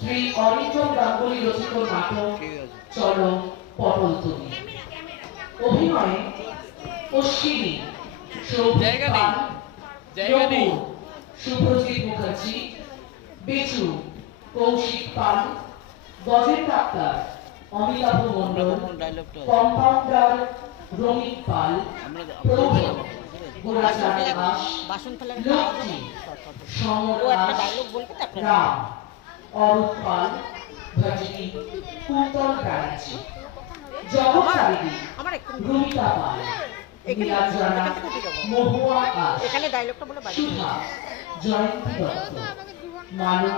শ্রী অরিন্দম গাঙ্গুলি রচিত নাটক চলো পটল তুমি। অভিনয়ে অশ্বিনী, সৌভিক পাল, নকুল, শুভজিৎ মুখার্জি, বেচু, কৌশিক পাল, গজেন ডাক্তার অমিতাভ মন্ডল, কম্পাউন্ডার রমিত পাল, প্রবীণ গোরাচাঁদ দাস, লক্ষ্মী, সমর দাস, রাম, অরূপ পাল, ভজনী, কুন্তল ব্যানার্জি, জগৎচারিণী রুমিতা পাল, নীলাঞ্জনা, মহুয়া দাস, সুধা, জয়ন্তী দত্ত, মানু,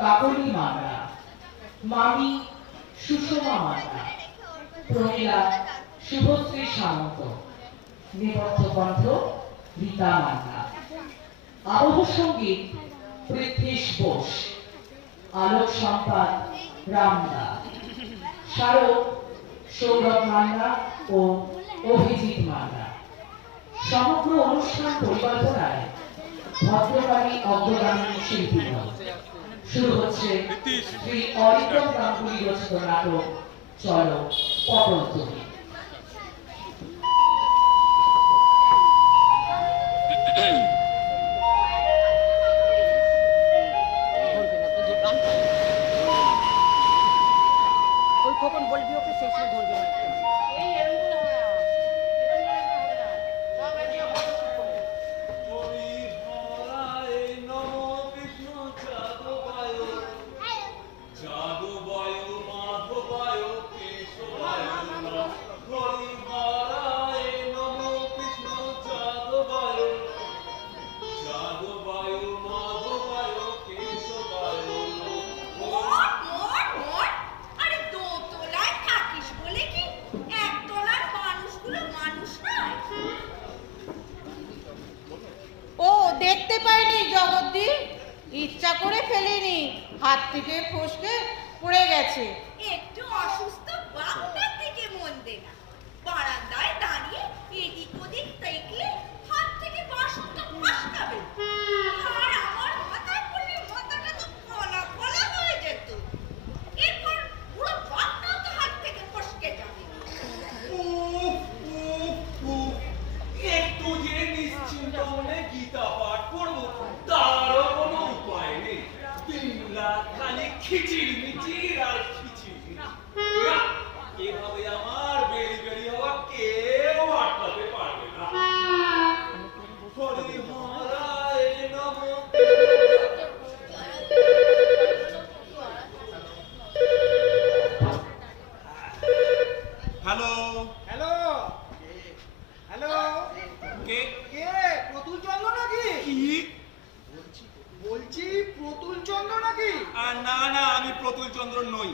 কাকলি মান্না, মামি, সুষমা মান্না, প্রমীলা, শুভশ্রী সামন্ত, নেপথ্য কণ্ঠ রীতা মান্না, আবহ সঙ্গীত পৃথ্বীশ বোস, আলোক সম্পাদ রামদা, স্মারক সৌরভ মান্না ও অভিজিৎ মান্না। সমগ্র অনুষ্ঠান পরিকল্পনায় ভদ্রকালী অগ্রগামী শিল্পীগণ। শুরু হচ্ছে শ্রী অরিন্দম গাঙ্গুলি রচিত নাটক চলো পটল তুমি। ইচ্ছা করে ফেলেনি, হাত থেকে ফসকে পড়ে গেছে। একটু অসুস্থ বাচ্চার দিকে মন দে না। বারান্দায় দাঁড়িয়ে এদিক ওদিক দেখলে হাত থেকে বাসনটা ফসকাবে। আর আমার মাথায় পড়লে মাথাটা তো ফলা ফলা হয়ে যেত। এরপর পুরো বাচ্চাও তো হাত থেকে ফসকে যাবে। একটু যে নিশ্চিন্ত মনে গীতা পাঠ করবো তারও কোনো উপায় নেই। 3 লাখ খালি খিচির মিচির আর খিচির এভাবে আমার বেরি বেরি হওয়া কেউ আটকাতে পারবে না। হরিহরায় নমঃ। হ্যালো হ্যালো হ্যালো, কে কে? প্রতুল চন্দ্র নাকি? কি? বলছি প্রতুল চন্দ্র নাকি? না না, আমি প্রতুল চন্দ্র নই।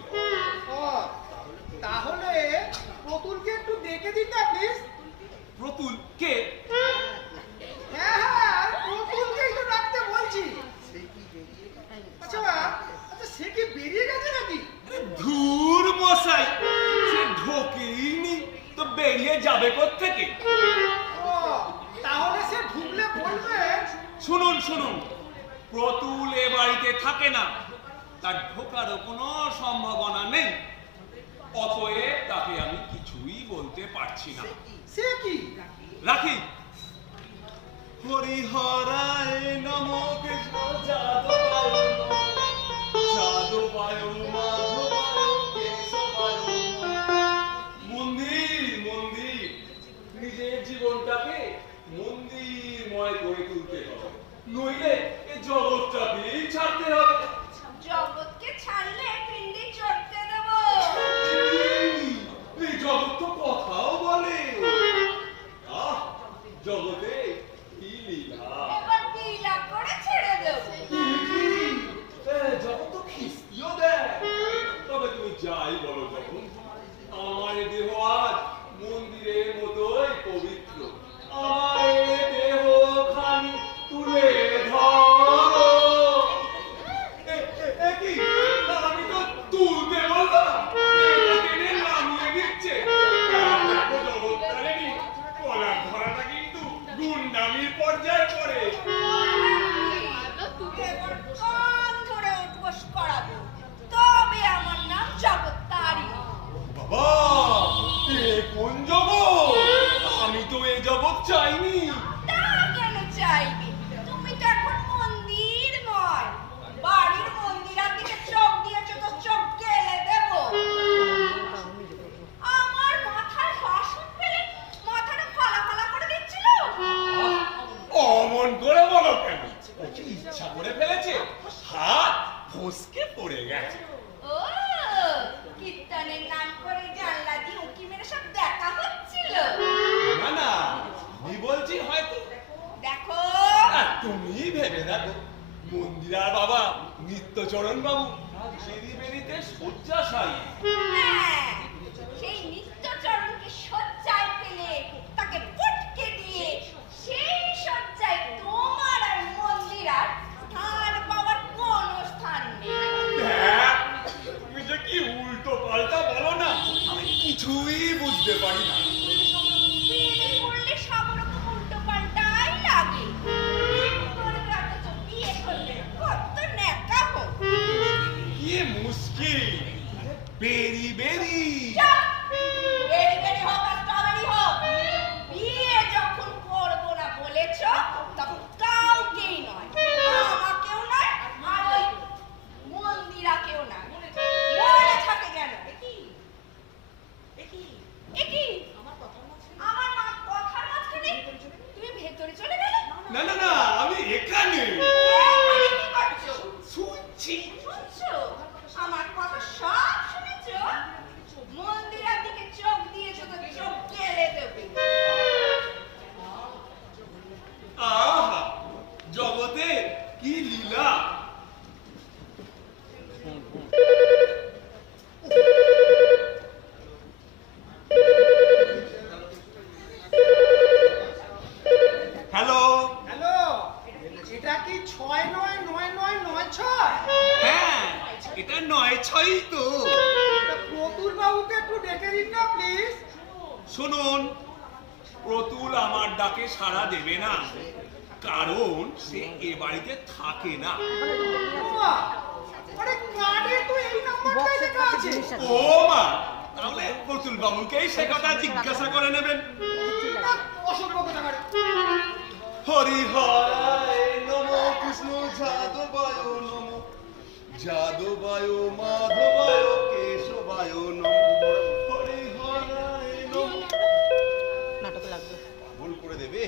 ও, তাহলে প্রতুলকে একটু ডেকে দিতে প্লিজ। প্রতুল কে? হ্যাঁ হ্যাঁ, প্রতুলকেই তো ডাকতে বলছি। আচ্ছা আচ্ছা, সে কি বেরিয়ে গেছে নাকি? ধুর মশাই, সে ঢোকেইনি তো বেরিয়ে যাবে কোত্থেকে? ও, তাহলে সে ঢুকলে বলবে। শুনুন শুনুন, প্রতুল এ বাড়িতে থাকে না, তার ঢোকারও কোনো সম্ভাবনা নেই। অতএব তাকে আমি কিছুই বলতে পারছি না। সে কি? রাখি। হরিহরায় নমঃ, কৃষ্ণ যাদবায় নমঃ, যাদবায় মাধবায় কেশবায় নমঃ। মন্দির মন্দির, নিজের জীবনটাকে মন্দিরময় করে তুলতে হবে, নইলে এই জগৎটাকেই ছাড়তে হবে। জগৎকে ছাড়লে পিণ্ডি চড়তে দেব। এই জগৎ তো কথাও বলে। জগতে কি লীলা! এবার লীলা করে ছেড়ে দেব। জগৎ তো খিস্তিও দেয়। তবে তুমি যাই বলো যখন, আমার এ দেহ আজ মন্দিরের মতোই পবিত্র। আমার এ দেহ খানি তুলে ধরো। পড়ে গেছে। ও কীর্তনের নাম করে জানলা দিয়ে উঁকি মেরে সব দেখা হচ্ছিল। না না, আমি বলছি হয়তো দেখো তুমি ভেবে দেখো, মন্দিরার বাবা নিত্যচরণ বাবু সিঁড়ি বেরিতে শয্যাশায়ী। হ্যাঁ, সেই নিত্যচরণকে শয্যায় ফেলে তাকে পটকে দিয়ে সেই শয্যায় তোমার আর মন্দিরার স্থান পাওয়ার কোনো স্থান নেই। দেখ, তুমি যে কি উল্টো পাল্টা বলো না, আমি কিছুই বুঝতে পারি না। প্রেমে পড়লে সব রকম উল্টো পাল্টাই লাগে। প্রেম করে অথচ বিয়ে করলে কত ন্যাকামো। কি মুশকিল, বেরি বেরি। যাক, বেরি বেরি হোক আর স্ট্রবেরি হোক, বিয়ে যখন করবো না বলেছ তখন কাউকেই নয়, আমাকেও নয় আর ওই মন্দিরাকেও নয়। মনে থাকে যেন। আমার মা কথার মাঝখানে তুমি ভেতরে চলে গেলে। না না না, আমি এখানে এখানে কি করছো? শুনছি। শুনছো? আমার কথা সব শুনেছো? মন্দিরের দিকে চোখ দিয়েছো তো চোখ গেলে দেবে। আহা, জগতে কি লীলা। হ্যালো। হ্যালো, এটা কি 6999996? হ্যাঁ, এটা 9-6ই তো। এটা প্রতুল বাবুকে একটু ডেকে দিন না প্লিজ। শুনুন, প্রতুল আমার ডাকে সাড়া দেবে না, কারণ সে এ বাড়িতে থাকে না। ওমা, আরে কার্ডে তো এই নাম্বারটাই লেখা আছে। ও মা, তাহলে প্রতুল বাবুকেই সে কথা জিজ্ঞাসা করে নেবেন। না, অসভ্য কোথাকার। হরিহরায় নম কৃষ্ণ যাদবায় নম যাদবায় মাধবায় কেশবায় নম হরিহরায় নম। নাটক লাগবে। ভুল করে দেবে।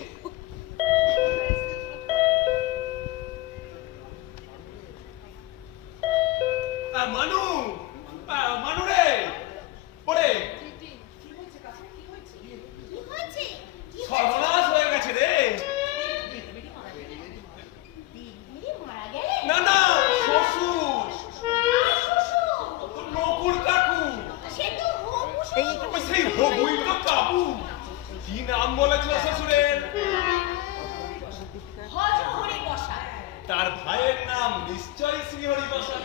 মানু, মানু রে, ওরে কি হয়েছে? সর্বনাশ হয়ে গেছে রে। দিদি মারা গেলে? না না, শ্বশুর, শ্বশুর? নকুর কাকু। সে তো হবু শ্বশুর। সেই হবুই তো কাকু। কি নাম বলেছিল শ্বশুরের? হরি বসা। তার ভাইয়ের নাম নিশ্চয়ই শ্রীহরি বসা।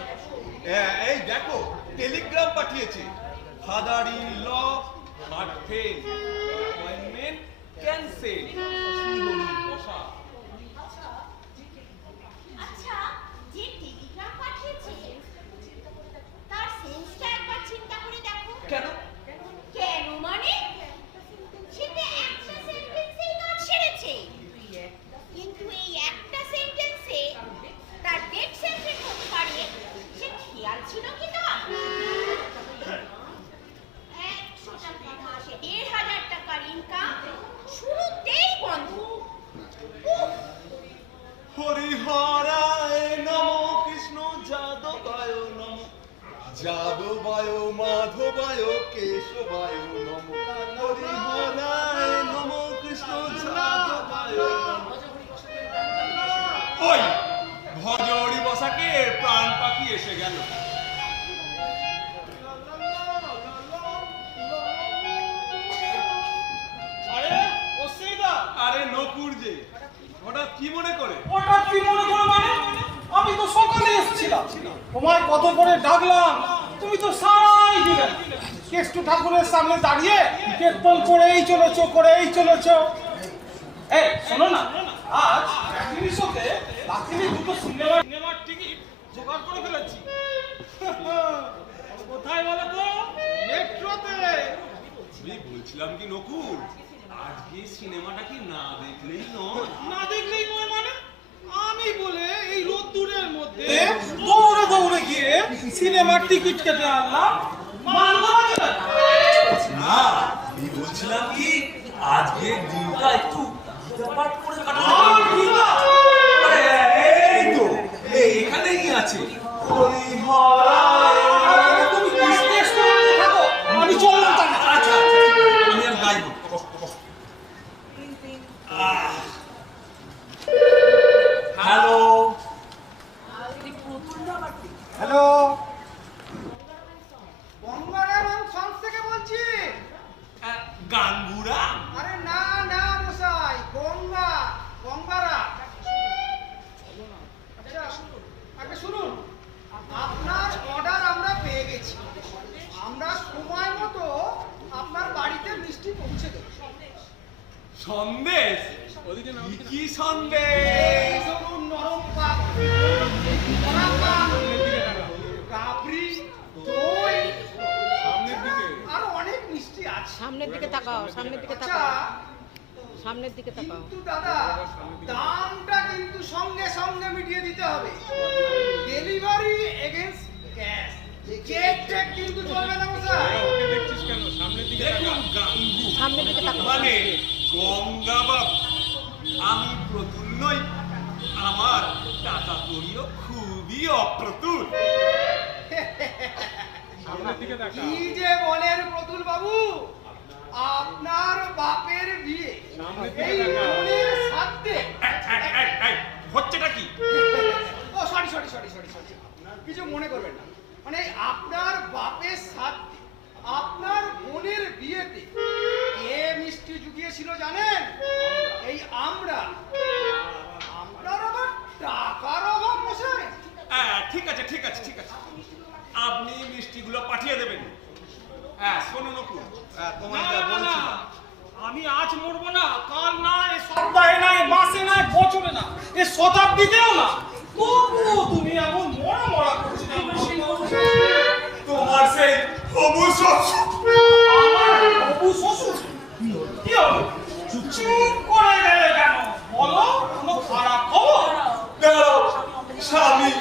এই দেখো, টেলিগ্রাম পাঠিয়েছে। Father in law heart fail, appointment cancel, Srihari বসা। আচ্ছা, যে টেলিগ্রাম পাঠিয়েছে তার সেন্সটা একবার চিন্তা করে দেখো। কেন? কেন মানে সেটা একটা সেন্টেন্সেই কাজ সেরেছে, কিন্তু এই একটা সেন্টেন্সে তার ডেট সেন্টেন্স হতে পারে সে খেয়াল ছিল কি না? 100 টাকা মাসে 1,500 টাকার ইনকাম শুরুতেই বন্ধ। উফ, হরিহরায় নম কৃষ্ণ যাদবায় নম যাদবায় মাধবায় কেশবায় নম হরিহরায় নম কৃষ্ণ যাদবায় নম। ওই ভজহরি বসাকে প্রাণ পাখি এসে গেল। আরে ওসিদা, আরে নকুর যে, হঠাৎ কি মনে করে? ওটা কি মনে করো মানে? আমি তো সকালে এসেছিলাম, তোমায় কত করে ডাকলাম, তুমি তো সারাই দিলে। কেষ্টু ঠাকুরের সামনে দাঁড়িয়ে কীর্তন করেই চলেছো। এই শোনো না, আজ একদিনই শোতে রাত্রি দুটো সিনেমার টিকিট জোগাড় করে ফেলেছি। কোথায় বলো তো? মেট্রোতে। আমি বলছিলাম কি নকুর, আজকে সিনেমাটা কি না দেখলেই নয়? না দেখলেই নয় মানে? আমি বলে এই রোদ্দুরের মধ্যে দৌড়ে গিয়ে সিনেমার টিকিট কেটে আনলাম। না, আমি বলছিলাম কি আজকের দিনটা একটু গীতাপাঠ করে কাটানো। এই তো এখানেই আছে, আরে তুমি কেস করতে থাকো, আমি চললাম তাহলে। আচ্ছা আচ্ছা আমি আর গাইব হ্যালো হ্যালো, গঙ্গারাম সংস থেকে বলছি। গাঙ্গুরা আরে না না মশাই, গঙ্গারা। আচ্ছা আগে শুনুন, আপনার অর্ডার আমরা পেয়ে গেছি। আমরা সময় মতো আপনার বাড়িতে মিষ্টি পৌঁছে দেব। সন্দেশ কি সন্দেশ? এই ধরুন নরম পাক, কড়া পাক, কাবরি, দই, আরো অনেক মিষ্টি আছে। সামনের দিকে তাকাও, সামনের দিকে আচ্ছা, তাকাও, সামনের দিকে তাকাও। কিন্তু দাদা দামটা কিন্তু সঙ্গে সঙ্গে মিটিয়ে দিতে হবে। ডেলিভারি এগেইনস্ট ক্যাশ, চেক টেক কিন্তু চলবে না মশাই। দেখুন গাঙ্গু সামনের দিকে তাকাও। মানে গঙ্গা বাবু, আমি প্রতুল নই, আমার টাকা করিও খুবই অপ্রতুল। কি যে বলেন প্রতুল বাবু, আপনার বাপের বিয়ে এই মনের সাথে। হচ্ছেটা কি? ও sorry sorry sorry sorry sorry, কিছু মনে করবেন না। মানে আপনার বাপের সাথে আপনার বোনের বিয়েতে কে মিষ্টি জুগিয়েছিল জানেন? এই আমরার আবার টাকার অভাব মশাই। ঠিক আছে ঠিক আছে ঠিক আছে, আপনি মিষ্টিগুলো পাঠিয়ে দেবেন। হ্যাঁ শোনো নকুল, তোমায় যা বলছিলাম, আমি আজ মরবো না, কাল না, এ সপ্তাহে না, এ মাসে না, এ বছরে না, এ শতাব্দীতেও না। তবুও তুমি এমন মরা মরা করছো। তোমার সেই হবু শ্বশুর, আমার হবু শ্বশুর কি হলো? চুপ করে গেলে কেন? বলো, কোনো খারাপ খবর? দাঁড়াও, স্বামী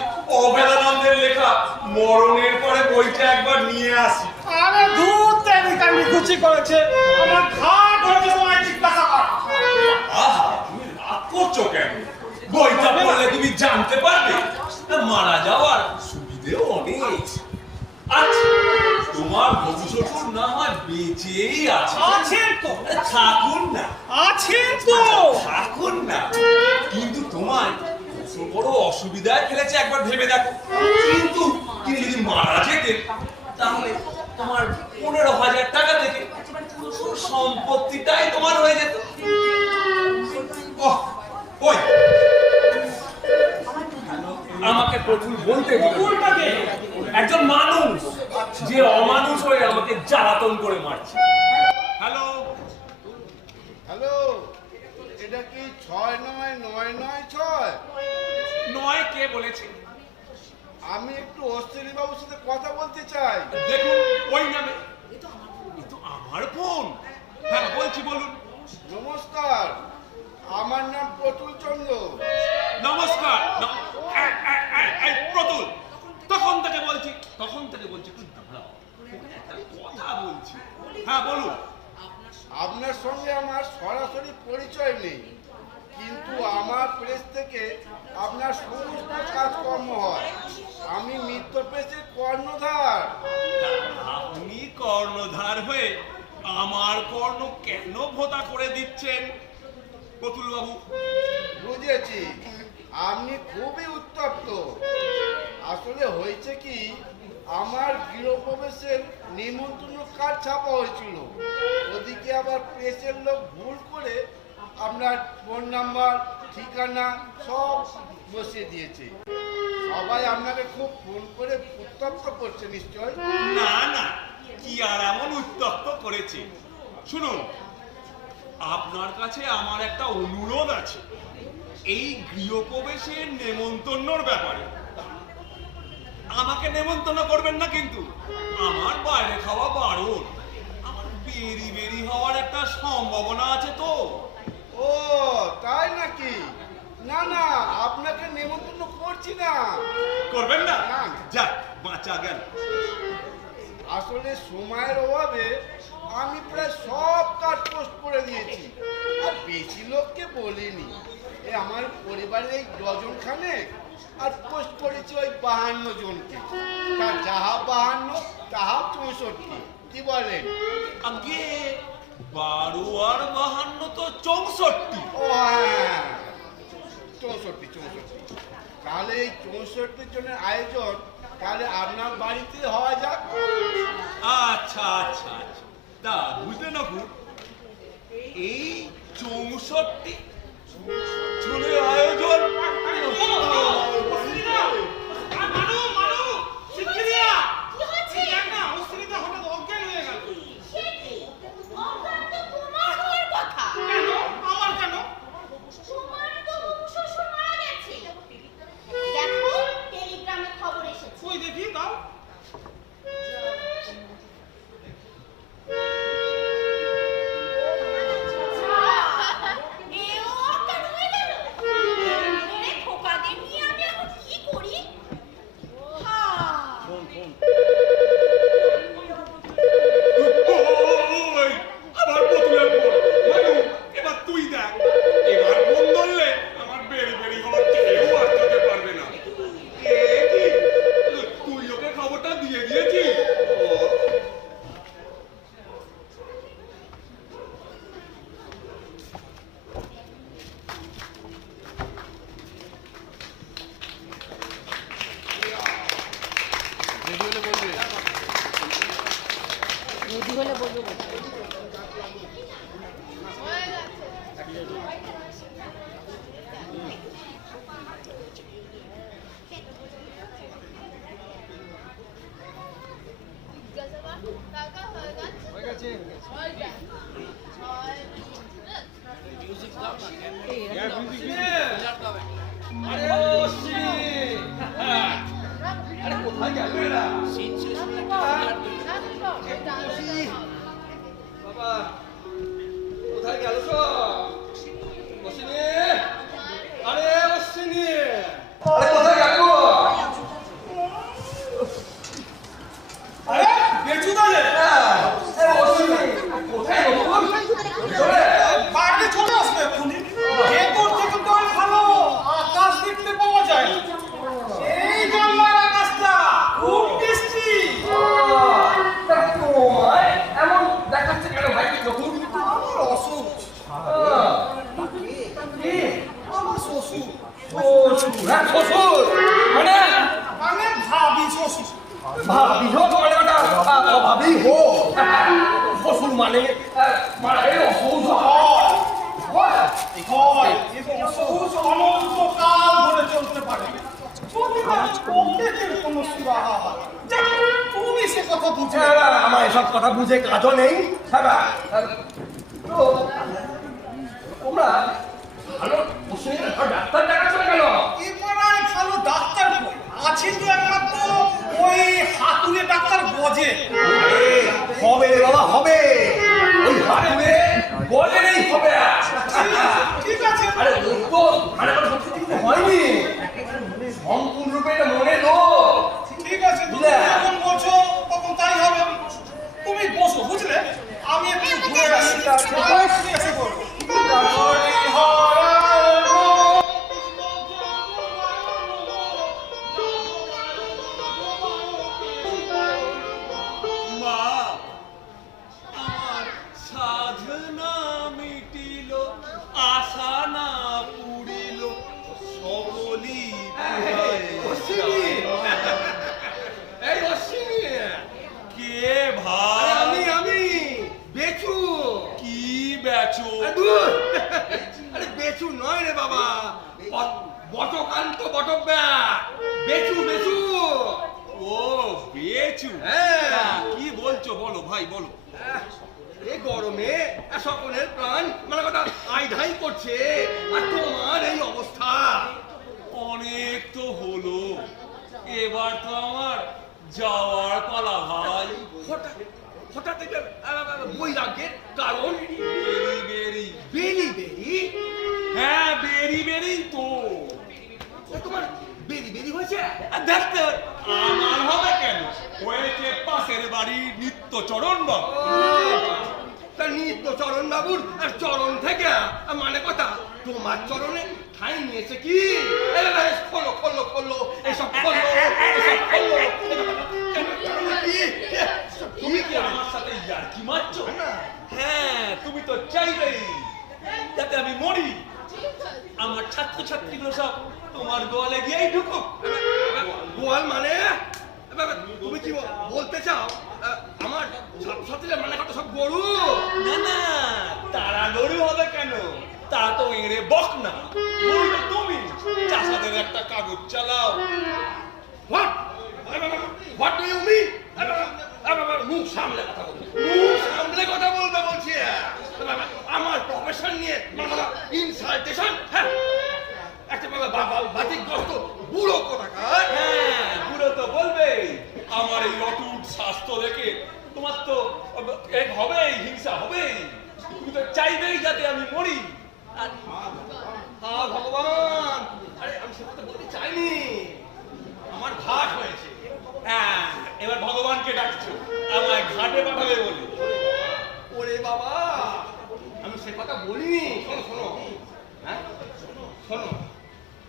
অভেদানন্দের লেখা মরণের পরে বইটা একবার নিয়ে আসি। আরে দূর থেকে কান্দি কুচি করেছে, আমার ঘাট হয়েছে তোমায় জিজ্ঞাসা করা। আহা তুমি রাগ করছো কেন? বইটা পড়লে তুমি জানতে পারবে মারা যাওয়ার সুবিধেও অনেক। আচ্ছা তোমার হবু শ্বশুর না হয় বেঁচেই আছে, আছেন তো, থাকুন না, আছেন তো। থাকুন না, কিন্তু তোমার কত বড় অসুবিধায় ফেলেছে একবার ভেবে দেখো। কিন্তু তিনি যদি মারা যেতেন তাহলে তোমার 15,000 টাকা থেকে পুরো সম্পত্তিটাই তোমার হয়ে যেত। ওই আমাকে প্রথম বলতে উল্টাকে একজন মানুষ যে অমানুষ হয়ে আমাকে জ্বালাতন করে মারছে। হ্যালো, হ্যালো, এটা কি 699996? নয় কে বলেছে? আমি একটু অশ্বিনী বাবুর সাথে কথা বলতে চাই। দেখুন ওই নামে, এ তো আমার ফোন। হ্যাঁ বলছি, বলুন। নমস্কার, আমার নাম প্রতুল চন্দ্র। নমস্কার। এই প্রতুল, তখন থেকে বলছি একটু দাঁড়াও, একটা কথা বলছি। হ্যাঁ বলুন। আপনার সঙ্গে আমার সরাসরি পরিচয় নেই, কিন্তু আমার প্রেস থেকে আপনার সমস্ত কাজকর্ম হয়। আমি মিত্র প্রেসের কর্ণধার। আপনি কর্ণধার হয়ে আমার কর্ণ কেন ভোতা করে দিচ্ছেন প্রতুল বাবু? বুঝেছি, আপনি খুবই উত্তপ্ত। আসলে হয়েছে কি, আমার গৃহপ্রবেশের নিমন্ত্রণ কার্ড ছাপা হয়েছিল, ওদিকে আবার প্রেসের লোক ভুল করে আপনার ফোন নাম্বার, ঠিকানা সব বসিয়ে দিয়েছে। সবাই আপনাকে খুব ফোন করে উত্তপ্ত করছে নিশ্চয়। না না, কি আর এমন উত্তপ্ত করেছে? শুনুন, আপনার কাছে আমার একটা অনুরোধ আছে এই গৃহপ্রবেশের নেমন্তন্নর ব্যাপারে। আমাকে নেমন্তন্ন করবেন না কিন্তু, আমার বাইরে খাওয়া বারণ। আমার বেরি হওয়ার একটা সম্ভাবনা আছে তো। ও তাই নাকি? না না, আপনাকে নেমন্তন্ন করছি না। করবেন না? না। যাক, বাঁচা গেল। আসলে সময়ের অভাবে আমি প্রায় সব কাজ পোস্ট করে দিয়েছি, আর বেশি লোককে বলিনি। আমার পরিবারের এই ডজন খানে আর পোস্ট করেছি ওই 52 জনকে। তার যাহা 52 তাহা 64। কি বলেন? আগে 12 আর 52 তো 64। ও হ্যাঁ, 64। তাহলে এই 64 জনের আয়োজন তাহলে আপনার বাড়িতে হওয়া যাক। আচ্ছা তা বুঝলে না খুব, এই 64 জনের আয়োজন সে কি? অজ্ঞান তো তোমার হওয়ার কথা। কেন? আমার কেন? তোমার তো শ্বশুর মারা গেছে। দেখো টেলিগ্রামে খবর এসেছে। ওই দেখি দাও। এও অজ্ঞান হয়ে গেল। মেরে খোকা দিয়ে নিয়ে আমি এখন কি করি? ওই আবার পুতুলের ফোন। মানু, এবার তুই দেখ, এবার ফোন ধরলে আমার বেরি হওয়ার কেউ আটকাতে পারবে না। এ কি, তুই ওকে খবরটা দিয়ে দিয়েছিস? রেডি হলে বলবো। আরে কোথায় গেল এরা? বাবা কোথায় গেল সব? অশ্বিনী, আরে অশ্বিনী, আরে কোথায় গেল? আরে বেচু দাঁড়ে অশ্বিনী কোথায় গেল? বাইরে চলে আসবে এক্ষুনি। ভেতর থেকে তো আর ভালো আকাশ দেখতে পাওয়া যায় না। এই জানলার আকাশটা খুব টেস্টি। এমন দেখাচ্ছে কেন ভাই? যখন আমার অসুখ, আমার শ্বশুর, শ্বশুর মানে মানে ভাবি শ্বশুর। ভাবি হোক মানে ওটা ভাবি হোক, শ্বশুর মানে মারা গেল অসৌস হয়, এই অসুখ অনন্তকাল ধরে চলতে পারে। যদি না অন্যের কোনো সুরাহা হয়। যাক, তুমি সে কথা বুঝে আমার এসব কথা বুঝে কাজও নেই। তো তোমরা ভালো ডাক্তার দেখাচ্ছ কেন? এবারে ভালো ডাক্তার কই? আছে তো একমাত্র ওই হাতুড়ে ডাক্তার গজে। হবে রে বাবা, হবে। ওই হাতুড়ে বলে নেই হবে। ঠিক আছে, আরে ওই তো মানে আমার সত্যি কিছু হয়নি, সম্পূর্ণরূপে এটা মনে লোক। ঠিক আছে, তুমি যখন বলছো তখন তাই হবে। তুমি বসো, বুঝলে? আমি একটু ঘুরে আসি। তুমি এসে বলবো। মা, আমার সাধনা মিটিল, আশা না পুরিল, সকলই এই অশ্বিনী, কে ভাই? আমি বেচু। কি বেচো? আরে বেচু নয় রে বাবা, বটকান্ত বটব্যাট, বেচু বেচু। ও বেচু, হ্যাঁ। তা কি বলছো বলো ভাই, বলো। এই গরমে সকলের প্রাণ মানে কথা আই ঢাই করছে, আর তোমার এই অবস্থা। অনেক তো হলো, এবার তো আমার যাওয়ার পালা ভাই। হঠাৎ এটা বৈরাগ্যের কারণ? বেরি বেরি হ্যাঁ, বেরি তো। তোমার বেরি হয়েছে? দেখতে আমার হবে কেন? হয়েছে পাশের বাড়ির নিত্যচরণ বাবু। তা নিত্য চরণ বাবুর আর চরণ থেকে মানে কথা তোমার চরণে ঠাই নিয়েছে কি খোলো খোলো খোলো এসব খোলো এসব খোলো তুমি কি আমার সাথে ইয়ার্কি মারছো? হ্যাঁ, তুমি তো চাইবেই যাতে আমি মরি। আমার ছাত্রছাত্রীগুলো সব তোমার গোয়ালে গিয়েই ঢুকুক। গোয়াল মানে তুমি কি বলতে চাও আমার ছাত্রছাত্রীরা মানে কত সব গরু? না না, তারা গরু হবে কেন? তারা তো এড়ে বক না, গরু তো তুমি। চাষাদের একটা কাগজ চালাও। What? What do you mean? মুখ সামলে কথা বলবে, মুখ সামলে কথা বলবে বলছি। আমার প্রফেশন নিয়ে ইনসাল্টেশন, একটা বাতিগ্রস্ত বুড়ো কোথাকার। হ্যাঁ, বুড়ো তো বলবেই। আমার এই অটুট স্বাস্থ্য দেখে তোমার তো এক হবেই, হিংসা হবেই। তুমি তো চাইবেই যাতে আমি মরি। আর হ্যাঁ ভগবান, আরে আমি সে কথা বলতে চাইনি, আমার ঘাট হয়েছে। হ্যাঁ, এবার ভগবানকে ডাকছো আমায় ঘাটে পাঠাবে বলে। ওরে বাবা, আমি সে কথা বলিনি। শোনো শোনো, হ্যাঁ শোনো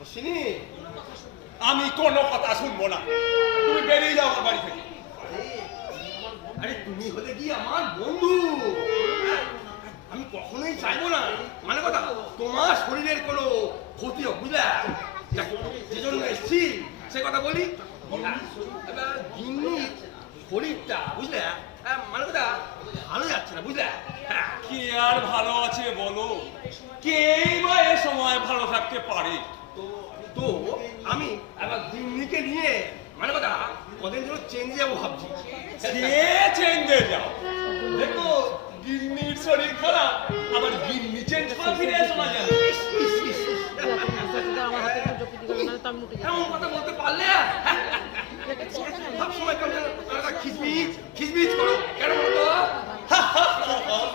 অশ্বিনী, আমি কোনো কথা শুনবো না, তুমি বেরিয়ে যাও আমার বাড়ি থেকে। আরে তুমি হলে কি আমার বন্ধু, আমি কখনোই চাইবো না মানে কথা তোমার শরীরের কোনো ক্ষতি হোক, বুঝলে? যে জন্য এসছি সে কথা বলি। গিন্নির শরীরটা বুঝলে মানে কথা ভালো যাচ্ছে না, বুঝলে? হ্যাঁ, কে আর ভালো আছে বলো? কেই বা এ সময় ভালো থাকতে পারে? তো আমি এবার গিন্নিকে নিয়ে মানে কথা কদিন জন্য চেঞ্জে যাবো ভাবছি। সে চেঞ্জে যাও, দেখো গিন্নির শরীর খারাপ, আবার গিন্নি চেঞ্জ করে ফিরে এসো না যেন। এমন কথা বলতে পারলে সব সময় কেমন খিচমিচ খিচমিচ করো কেন বলতো?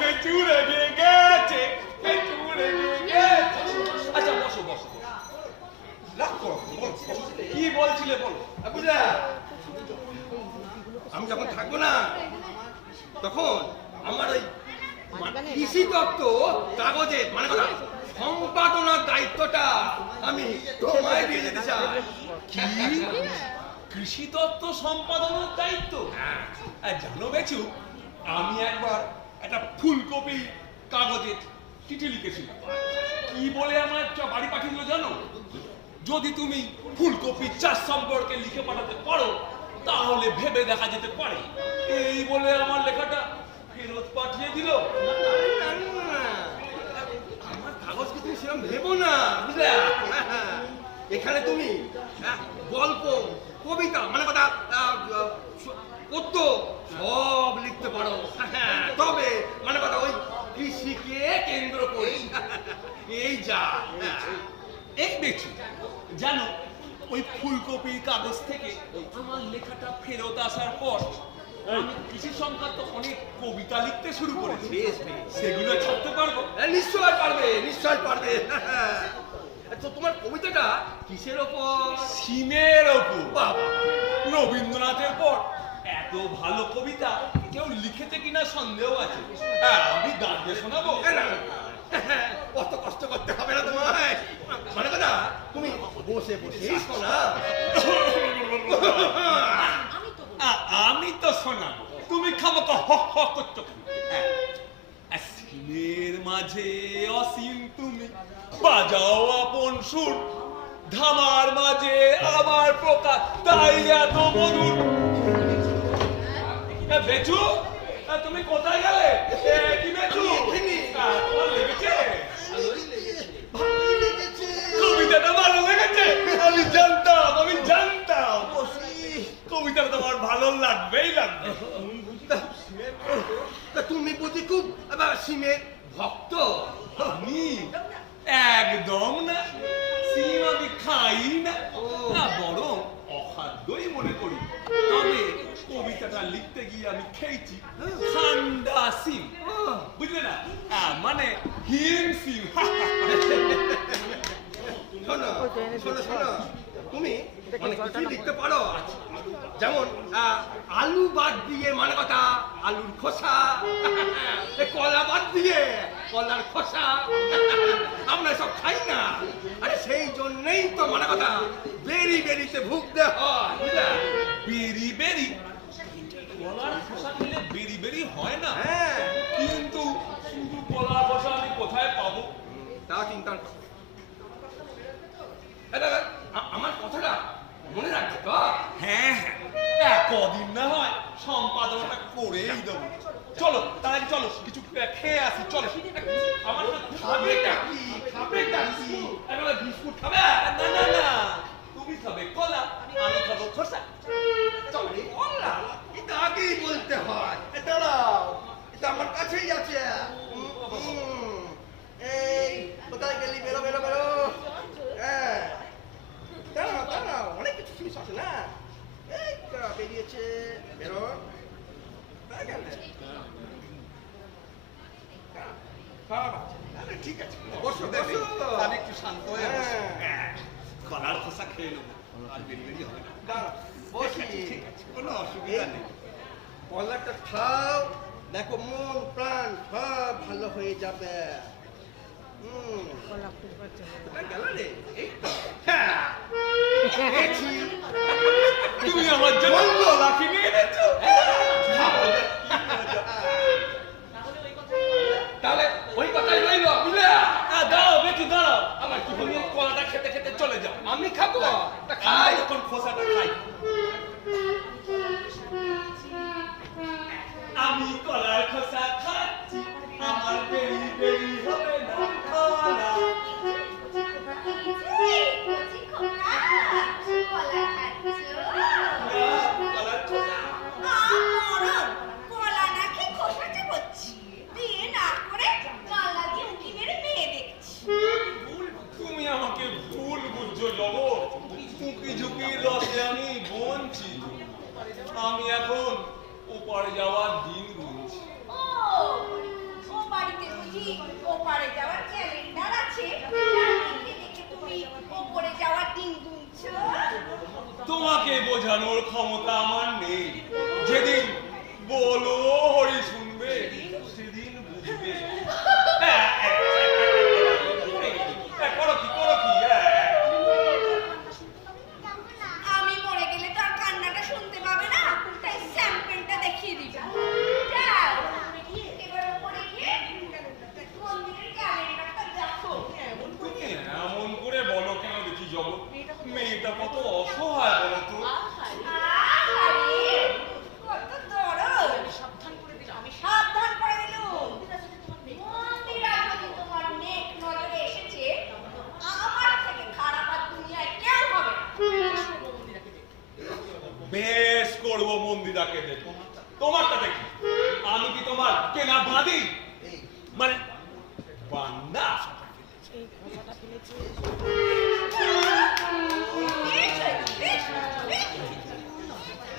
বেচু রেগে গেছে, বেচু রেগে গেছে। আচ্ছা বসো বসো, রাগ করো, বলো, কি বলছিলে বলো। বুঝলে আমি যখন থাকবো না তখন আমার ওই কৃষি তত্ত্ব কাগজে মানে কথা সম্পাদনার দায়িত্বটা আমি তোমায় দিয়ে যেতে চাই। কি কৃষি তত্ত্ব সম্পাদনের দায়িত্ব? আর জানো বেচু, আমি একবার একটা ফুলকপি কাগজে চিঠি লিখেছিলাম। কি বলে আমার বাড়ি পাঠিয়ে দিল জানো? যদি তুমি ফুলকপি চাষ সম্পর্কে লিখে পাঠাতে পারো তাহলে ভেবে দেখা যেতে পারে। এই বলে আমার লেখাটা ফেরত পাঠিয়ে দিল। আমার কাগজ কি তুমি সেরকম ভেবো না, বুঝলে? এখানে তুমি গল্প কবিতা মানে কথা পদ্য সব লিখতে পারো, তবে মানে কথা ওই কৃষিকে কেন্দ্র করে এই যা। এই বেচু জানো, ওই ফুলকপির কাগজ থেকে আমার লেখাটা ফেরত আসার পর আমি কৃষি সংক্রান্ত অনেক কবিতা লিখতে শুরু করেছি। বেশ বেশ, সেগুলো ছাড়তে পারবো? নিশ্চয় পারবে, নিশ্চয় পারবে। তো তোমার কবিতাটা কিসের ওপর? সিমের ওপর। বাবা, রবীন্দ্রনাথের পর এত ভালো কবিতা কেউ লিখেছে কিনা সন্দেহ আছে। আমি গান দিয়ে শোনাবো। অত কষ্ট করতে হবে না তোমায়, মানে কথা তুমি বসে বসে শোনা। আমি তো শোনাবো, তুমি খামোকা হ হ করছো। সিমের মাঝে অসীম তুমি বাজাও আপন সুর, ধামার মাঝে আমার প্রকাশ তাই এত মধুর। বেচু, তুমি কোথায় গেলে? কি বেচু, তোমার লেগেছে? কবিতাটা ভালো লেগেছে? আমি জানতাম, আমি জানতাম কবিতাটা তোমার ভালো লাগবেই লাগবে। তুমি বুঝি খুব সিমের ভক্ত? আমি একদম না, সিম আমি খাই না, বরং অখাদ্যই মনে করি। তবে কবিতাটা লিখতে গিয়ে আমি খেয়েছি ঠান্ডা সিম, বুঝলে না? মানে হিম সিম। শোনো শোনো শোনো, তুমি অনেক কিছুই লিখতে পারো। যেমন আলু বাদ দিয়ে মানে কথা আলুর খোসা, কলা বাদ দিয়ে কলার খোসা। আমরা সব খাই না, আরে সেই জন্যই তো মানে কথা বেরি বেরিতে ভুগতে হয়, বুঝলে? বেরি বেরি কলার খোসা খেলে বেরি বেরি হয় না। হ্যাঁ, কিন্তু শুধু কলার খোসা আমি কোথায় পাবো? তা চিন্তা করো। আমার কথাটা মনে রাখবে তো? হ্যাঁ হ্যাঁ, কদিন না হয় সম্পাদনটা করেই দেবো। চলো তাহলে চলো কিছু খেয়ে আসি। চলো আমার খাবেটা কি? খাবেটা কি? একটা বিস্কুট খাবে? না না না, তুমি খাবে কলা, আমি খাবো খোসা। চলো কলা, এটা আগেই বলতে হয়। দাঁড়াও, এটা আমার কাছেই আছে। এই কোথায় গেলি? বেরো বেরো বেরো। হ্যাঁ, দাঁড়াও দাঁড়াও, অনেক কিছু জিনিস আছে না। এই তো বেরিয়েছে, বেরো। কোথায় গেলে? আরে ঠিক আছে, বসো বসো। আমি একটু শান্ত হয়ে বসি। হ্যাঁ, কলার খোসা খেয়ে নেবো, আর বেরি বেরি হবে না। দাঁড়াও, বসি। ঠিক আছে, কোনো অসুবিধা নেই। কলাটা খাও, দেখো মন প্রাণ সব ভালো হয়ে যাবে। কোথায় গেল রে? এই তো। হ্যাঁ, পেয়েছি। তুমি আমার জন্য কলা কিনে এনেছো? তাহলে ওই কথাই রইল, বুঝলে? দাঁড়াও বেটু দাঁড়াও, আমার কি তুমি কলাটা খেতে খেতে চলে যাও। আমি খাবো, তা খাই খাই। যখন খোসাটা খাই। আমি কলার খোসা খাচ্ছি, আমার বেরি বেরি হবে না কলা। কলার খোসা কলা না খেয়ে খোসা চেপচ্ছি, বিয়ে না করে জানলা দিয়ে উঁকি মেরে মেয়ে দেখছি। তুমি আমাকে ভুল বুঝছো জগৎ। টুকি ঝুঁকির রসে আমি বঞ্চিত। আমি এখন ওপারে যাওয়ার দিন গুনছি। ও বাড়িতে বুঝি ওপারে যাওয়ার ক্যালেন্ডার আছে, দেখে দেখে তুমি ওপরে যাওয়ার দিন গুনছো। তোমাকে বোঝানোর ক্ষমতা আমার নেই। যেদিন বলো হরি শুনবে, সেদিন বুঝবে। করো কি করো কি? আমি মরে গেলে তো আর কান্নাটা শুনতে পাবে না, তাই স্যাম্পেলটা দেখিয়ে দিবে। যাও, এবার ওপরে গিয়ে মন্দিরের ক্যালেন্ডারটা দেখো। তুমি এমন করে বলো কেন দেখি জগৎ? মেয়েটা কত অসহায় বলো তো। আরে, কত দরদ। আমি সাবধান করে দিলুম। মন্দিরা যদি তোমার নেক নজরে এসেছে, আমার থেকে খারাপ আর দুনিয়ায় কেউ হবে না। বেশ করবো মন্দিরাকে দেখো। তোমারটা দেখি, আমি কি তোমার কেনা বাঁধি? মানে বান্দা?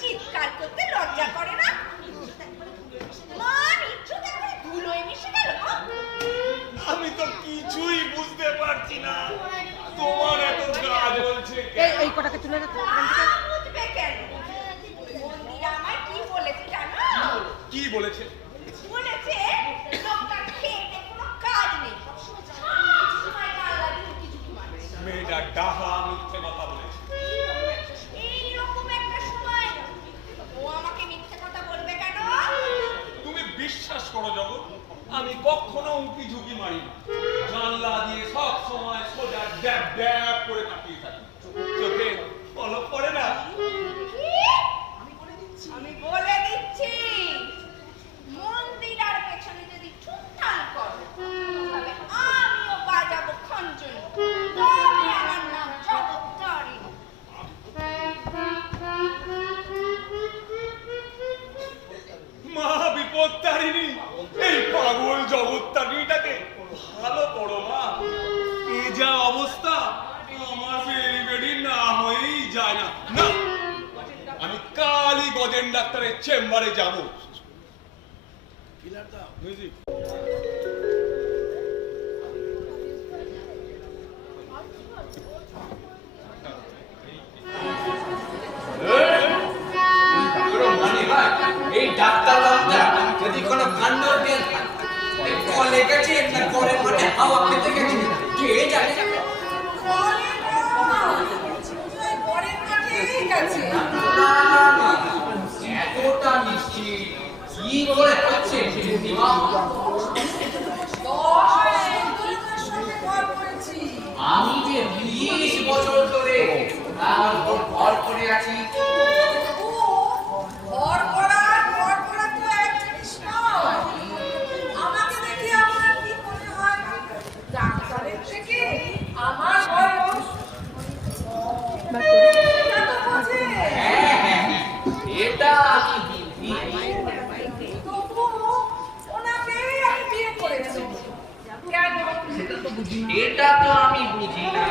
চিৎকার করতে লজ্জা করে না? মান ইজ্জত একবারে ধুলোয় মিশে গেল। আমি তো কিছুই বুঝতে পারছি না, তোমার এত গা জ্বলছে কেন? এই কটাকে তুলে দে তো। বুঝবে কেন? মন্দিরা আমায় কি বলেছে জানো? কি বলেছে? বলেছে লোকটার খেতে কোনো কাজ নেই, সবসময় জানলা দিয়ে উঁকি ঝুঁকি মারছে। মেয়েটা ডাহা মিথ্যে কথা বলেছে। এইরকম একটা সময় ও আমাকে মিথ্যে কথা বলবে কেন? তুমি বিশ্বাস করো জগৎ, আমি কখনো উঁকি ঝুঁকি মারি না। জানলা দিয়ে সব সময় সোজা ড্যাব ড্যাব করে তাকিয়ে থাকি। চোখে পলক পড়ে না। কি? আমি বলে দিচ্ছি, মন্দিরার পেছনে যদি ঠুকঠাক করো, তাহলে আমিও বাজাবো খঞ্জন। তবে আমার নাম জগত্তারিণী। মা বিপত্তারিণী, এই পাগল জগত্তারিণীটাকে ভালো করো মা। এই যা অবস্থা, আমার বেরি বেরি না হয়েই যায় না। না, আমি কালই গজেন ডাক্তারের চেম্বারে যাব। মিউজিক। এই ডাক্তার বাবুটা যদি কোনো কাণ্ড দিয়ে থাকে, কলে গেছে না ঘরের মাঠে হাওয়া খেতে গেছে, কে জানে? এতটা নিশ্চিত কি করে হচ্ছে আমি যে 20 বছর ধরে আমার ঘর করে আছি। আমাকে দেখে আপনার কি মনে হয়? ডাক্তারের থেকে আমার বয়স এটা তবু ওনাকেই আমি বিয়ে করেছি। কেন? এটা তো আমি বুঝি না।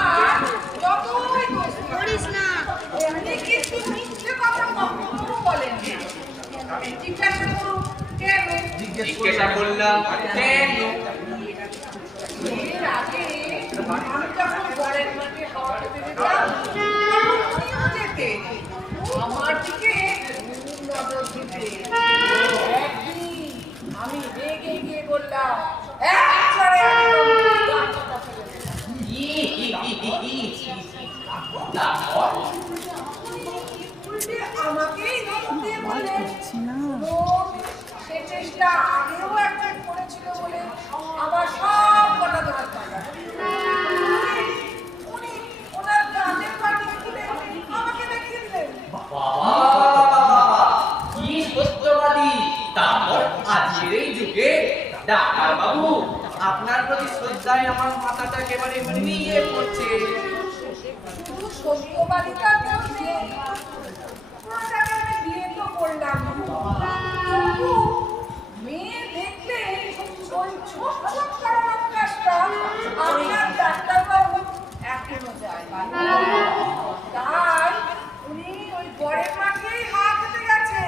আর যতই দোষ করিস না, এমনি কিন্তু মিথ্যে কথা কখনো বলেন না। জিজ্ঞাসা করুন কেন? জিজ্ঞাসা করলাম কেন? এর আগে আমি যখন ঘরের মাঠে হাওয়া খেতে যেতাম, তখন উনিও যেতেন। আমার দিকে নজর দিতেন। একদিন আমি রেগে গিয়ে বললাম, এক চড়ে একদম গান কথা ফেলে দিলাম। উল্টে আমাকেই দোষ দিয়ে বললেন, সে চেষ্টা আগেও একবার করেছিল বলে আমার সব কটা দোষ পায়। উনি ওনার গানের পাটি খুলে আমাকে দেখিয়ে দিলেন। কি সত্যবাদী! তারপর আজকের এই যুগে ডাক্তার বাবু আপনার প্রতি শ্রদ্ধায় আমার মাথাটা একেবারে মিলিয়ে পড়ছে। শুধু সত্যবাদিতার মধ্যে পুরোটাকে আমি বিয়ে তো করলাম। তবু মেয়ে দেখলে ওই ছোট ছোট কাজটা আপনার ডাক্তারবাবু এখনো যায়। তাই উনি ওই ঘরের মাঠেই হাত খেতে গেছে।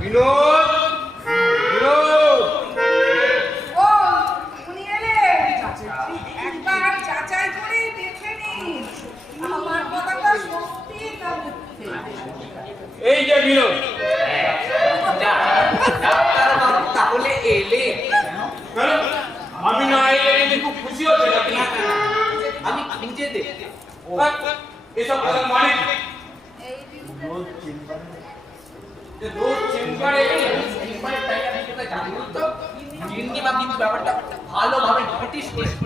বিনোদ, বিনোদ, ও উনি এলেন, একবার যাচাই করে দেখে নিন আমার কথাটা সত্যি না মিথ্যে। এই যে বিনোদ, ডাক্তার বাবু তাহলে এলে? কেন? আমি না এলে কিন্তু খুব খুশি হচ্ছে নাকি? আমি খুঁজে দেখি। এসব কথা মানে কি? রোজ চেম্বারে কিন্তু ব্যাপারটা ভালোভাবে নোটিস করেছে।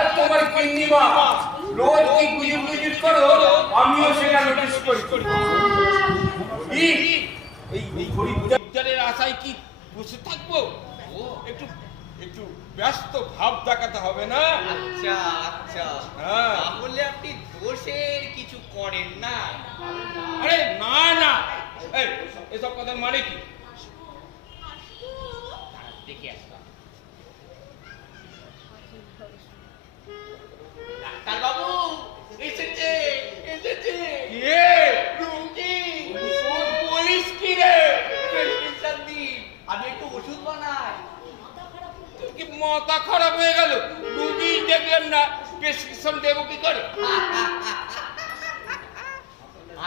আর তোমার কিন্নিমা রোজ কি গুজির গুজির করো, আমিও সেটা নোটিস করি। এই ঘড়ির আশায় কি বসে থাকবো? একটু একটু ব্যস্ত ভাব দেখাতে হবে না? আচ্ছা আচ্ছা, হ্যাঁ। তাহলে আপনি দোষের কিছু করেন না? আরে না না, এই এসব কথার মানে কি? দেখে আসলাম। ডাক্তার বাবু এসেছে, এসেছে। কে? রুগী। বলিস কি রে? প্রেসক্রিপশন দিন, আমি একটু ওষুধ বানাই। তোর কি মাথা খারাপ হয়ে গেল? রুগী দেখলাম না, প্রেসক্রিপশন দেবো কি করে?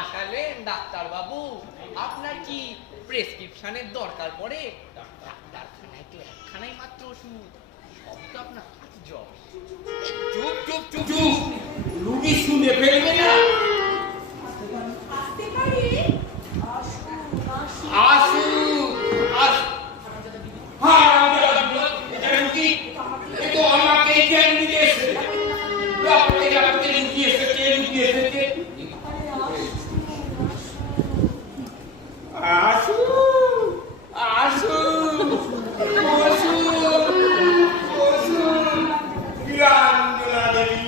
আসলে ডাক্তার বাবু আপনার কি প্রেসক্রিপশনের দরকার পড়ে? ডাক্তারখানায় তো একখানাই মাত্র ওষুধ, সব তো আপনার জ্বর। চুপ চুপ চুপ চুপ, রুগী শুনে ফেলবে না। আসতে পারি? আসু আসু, হ্যাঁ এটা রুগী, এ তো আমাকে জ্ঞান দিতে এসেছে। রুগী এসেছে, রুগী এসেছে। আসু আসু, বসু বসু, বিরাঞ্জনা দেবী।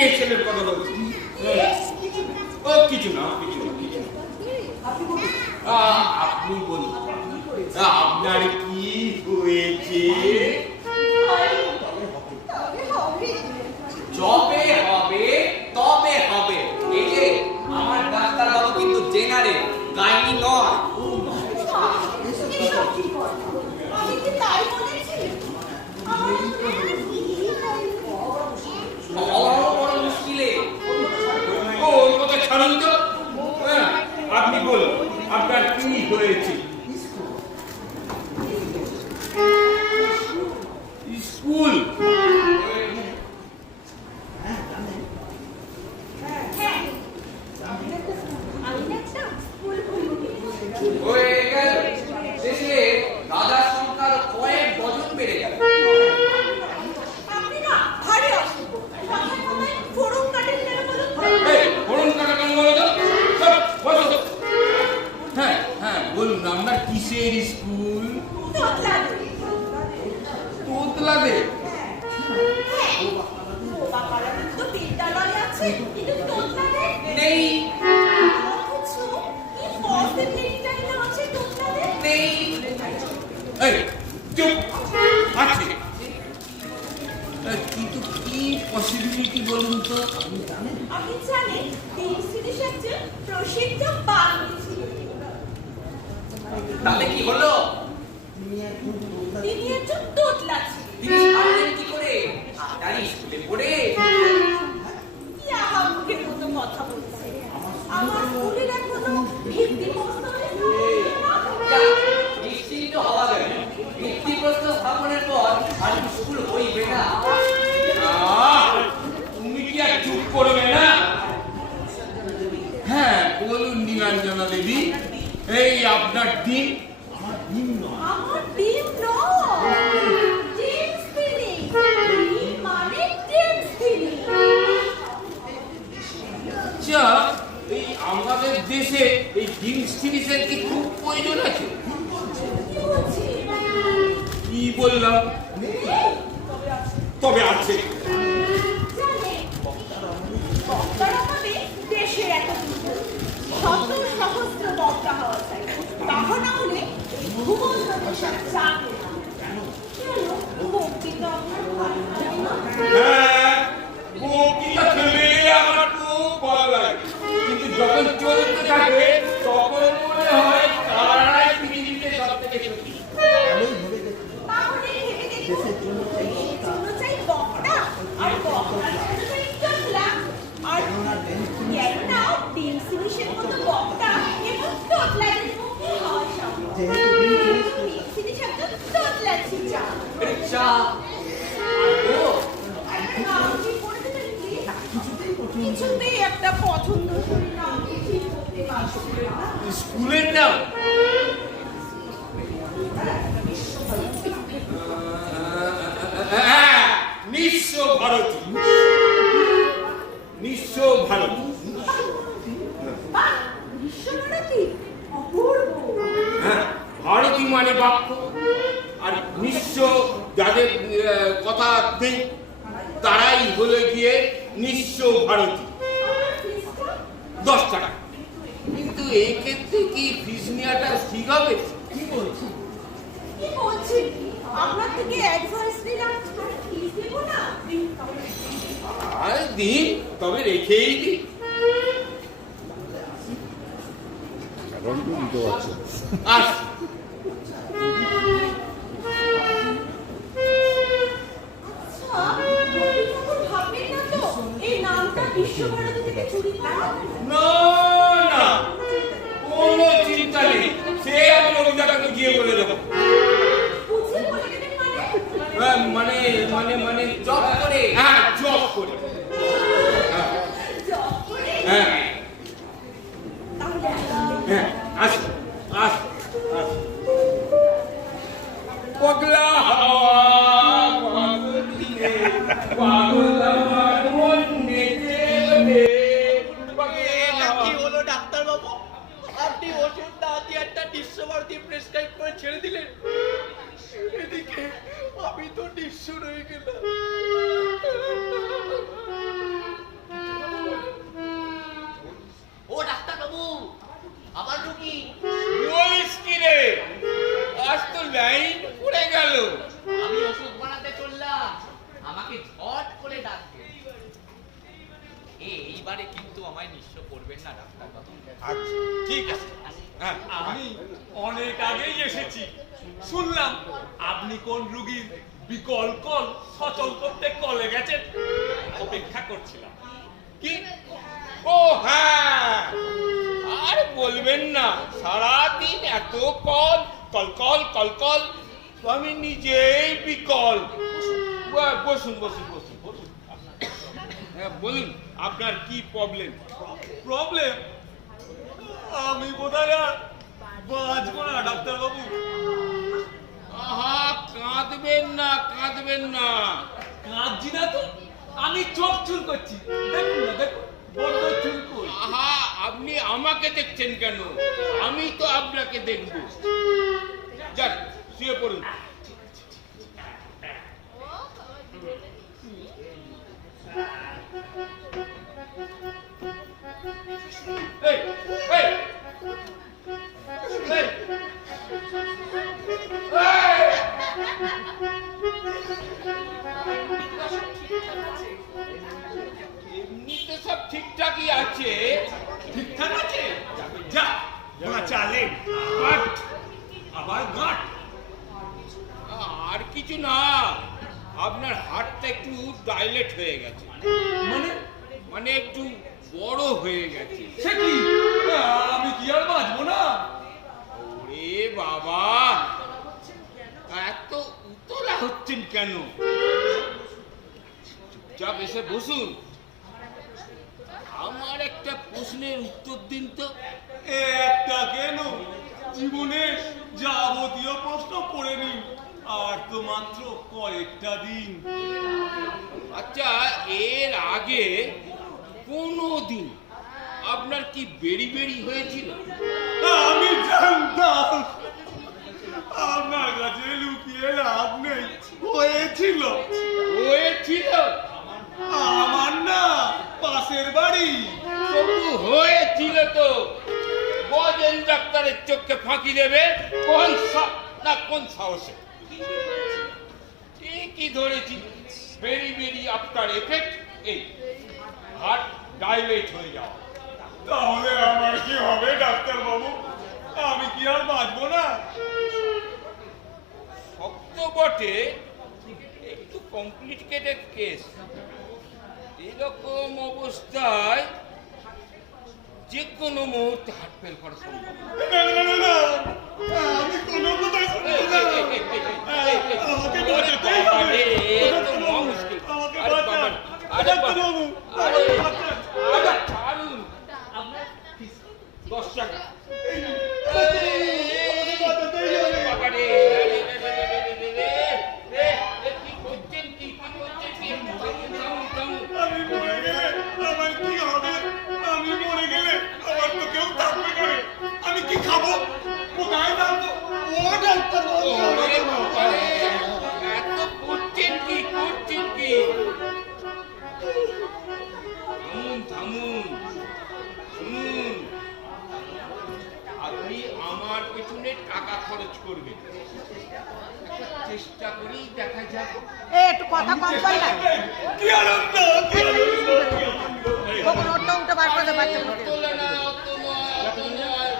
মেয়ে ছেলের কথা বলছি। ও কিছু না, কিছু না, কিছু না। আপনি বলুন, আপনার কি হয়েছে? যবে হবে তবে হবে। এই যে আমার ডাক্তারবাবু কিন্তু জেনারেল, গাইনি নয়। আমি কি তাই বলেছি? বড় মুশকিলে। ও ওর কথা ছাড়ুন তো। আপনি বলুন আপনার কি হয়েছে? স্কুল হয়ে গেল, শেষে দাদার সংখ্যা আরো কয়েক ডজন বেড়ে গেল। আপনি না ভারী অসুখ। কথায় কথায় ফোড়ন কাটেন কেন বলুন তো? ফোড়ন কাটা কেন বলো তো? বলো তো। হ্যাঁ হ্যাঁ বলুন, আপনার কিসের স্কুল? তোতলাতে? বাবারা তো বিদ্যালয় আছে, কিন্তু তোতলাতে নেই অথচ কি পসিবিলিটিটাই না আছে তোতলাতে? নেই। এই চুপ আছে, কিন্তু কি পসিবিলিটি বলুন তো? আপনি জানেন তিনি একজন প্রসিদ্ধ বাঙালি ছিলেন। তাহলে কি হলো? তিনি একজন তোতলা ছিলেন। তিনি সারলেন কি করে? জানি স্কুলে পড়ে। কি আহামুখের মতো কথা বলছে। আমার স্কুলের এখনো ভিত্তিপ্রস্তর যা, নিশ্চিন্ত হওয়া গেল। ভিত্তিপ্রস্তর স্থাপনের পর আর স্কুল হইবে না। তুমি কি আর চুপ করবে না? হ্যাঁ বলুন নীলাঞ্জনা দেবী, এই আপনার ডিম? আমার ডিম নয়, ডিম স্পিনিং। ডিম মানে ডিম স্পিনিং। আচ্ছা, এই আমাদের দেশে এই ডিম স্টিলিসের কি খুব প্রয়োজন আছে? কি বললাম? তবে আছে। বক্তার অভাবে দেশের এত শত সহস্র বক্তা হওয়া যায়। তাহা না হলে ভুবন দেশের চাকরি বক্তৃতা আপনার ভালো লাগে না? হ্যাঁ, বক্তৃতা শুনলে আমার খুব ভালো লাগে, কিন্তু যখন চলতে থাকে তখন মনে হয় তারাই পৃথিবীতে সব থেকে সুখী। তাহলে ভেবে দেখুন, এই জন্য চাই বক্তা, আর বক্তার জন্য চাই তোতলা। আর কেননা ডিম সিরিজের মতো বক্তা এবং তোতলাদের মুখে হওয়া সম্ভব। ডিম সিরিজ একজন তোতলা ছিচা। আচ্ছা, নামটি পড়ে দেবেন প্লিজ। কিছুতেই একটা পছন্দসই নাম ঠিক করতে পারছি না। স্কুলের নাম? নিঃস্ব ভারতী। নিঃস্ব ভারতী। বাহ, বিশ্বভারতী অপূর্ব। হ্যাঁ, ভারতী মানে বাক্য, আর নিঃস্ব যাদের কথা নেই তারাই হলে গিয়ে নিঃস্ব ভারতী। 10 টাকা। কিন্তু এই ক্ষেত্রে কি ফিস নেওয়াটা ঠিক হবে? কি বলছেন? আপনার থেকে অ্যাডভান্স নিলাম, ফিস দেব না? আর দিন, তবে রেখেই দিন। আস আচ্ছা, রবি ঠাকুর ভাববেন না তো এই নামটা বিশ্বভারতী থেকে চুরি করা? না না, কোনো চিন্তা নেই, সে আমি রবীন্দ্রনাথকে গিয়ে বলে দেবো। বুঝে বলে দেবেন মানে? মানে জব করে। হ্যাঁ, জব করে। জব করে? হ্যাঁ তাহলে হ্যাঁ, আস আস আস। পগলা হাওয়া পাগল দিনে, পাগল আমার মন নেচে ওঠে। এটা কি হলো ডাক্তার বাবু? আপনি ওষুধ না দিয়ে একটা বিশ্বভারতী প্রেসক্রাইব করে ছেড়ে দিলেন, এদিকে আমি তো নিঃস্ব রয়ে গেলাম। এইবারে কিন্তু আমায় নিঃস্ব করবেন না ডাক্তারবাবু। আচ্ছা ঠিক আছে। হ্যাঁ, আমি অনেক আগেই এসেছি, শুনলাম আপনি কোন রুগীর বিকল কল সচল করতে কলে গেছেন, অপেক্ষা করছিলাম। কি? ও হ্যাঁ, আর বলবেন না, সারাদিন এত কল কলকল কলকল, আমি নিজেই বিকল। বসুন বসুন বসুন বসুন। হ্যাঁ বলুন, আপনার কি প্রবলেম? প্রবলেম? আমি বোধহয় আর বাঁচবো না ডাক্তারবাবু। আহা, কাঁদবেন না কাঁদবেন না। কাঁদছি না তো, আমি চোখ চুল করছি, দেখুন না দেখুন, বড্ড চুলকুল। আহা, আপনি আমাকে দেখছেন কেন? আমি তো আপনাকে দেখব। যাক, শুয়ে পড়ুন। এই, এই, এই, এমনি তো সব ঠিকঠাকই আছে। ঠিকঠাক আছে? যা বাঁচালেন, গাঁট, আবার গাঁট। আর কিছু না, আপনার হাতটা একটু ডাইলেট হয়ে গেছে, মানে মানে একটু বড় হয়ে গেছে। সে কি, আমি কি আর বাঁচবো না? ওরে বাবা, এত উতলা হচ্ছেন কেন? চুপচাপ এসে বসুন, আমার একটা প্রশ্নের উত্তর দিন তো। একটা কেন, জীবনের যাবতীয় প্রশ্ন করে নিন, আর তো মাত্র কয়েকটা দিন। আচ্ছা, এর আগে কোনো দিন আপনার কি বেরি বেরি হয়েছিল? আমি জানতাম আপনার কাছে লুকিয়ে লাভ নেই, হয়েছিল। হয়েছিল? আমার না, পাশের বাড়ি। তবু হয়েছিল তো। গজেন ডাক্তারের চোখে ফাঁকি দেবে কোন সাহসে? ঠিকই ধরেছি, বেরি বেরি আফটার এফেক্ট, এই হার্ট ডাইলেট হয়ে যাওয়া। তাহলে আমার কি হবে ডাক্তার বাবু? আমি কি আর বাঁচবো না? শক্ত বটে, একটু কমপ্লিকেটেড কেস। এরকম অবস্থায় যে কোনো মুহূর্তে হার্ট ফেল করা সম্ভব। না, না, না, না, আমি কোনো কথাই শুনবো না। আমাকে বাঁচাতেই হবে। আমাকে বাঁচান। ডাক্তার বাবু, আমাকে বাঁচান। ছাড়ুন, 10 টাকা। আমাকে বাঁচাতেই হবে। বাবা রে, কি করছেন কি করছেন কি? আমি মরে গেলে আমার কি হবে? আমি মরে গেলে আমার তো কেউ থাকবে না। আমি কি খাবো? কোথায় থাকবো? ও ডাক্তার বাবু, ওরে বাবা রে, এত করছেন কি করছেন কি? থামুন থামুন, শুনুন, আপনি আমার পেছনে টাকা খরচ করবেন, চেষ্টা করেই দেখা যাক। একটু কথা কম বল না। কি আনন্দ, কি আনন্দ, কি আনন্দ। কখন ওটা উঠে বার করে বাচ্চাগুলোকে। তোলে না, অত নয়, অত নয়,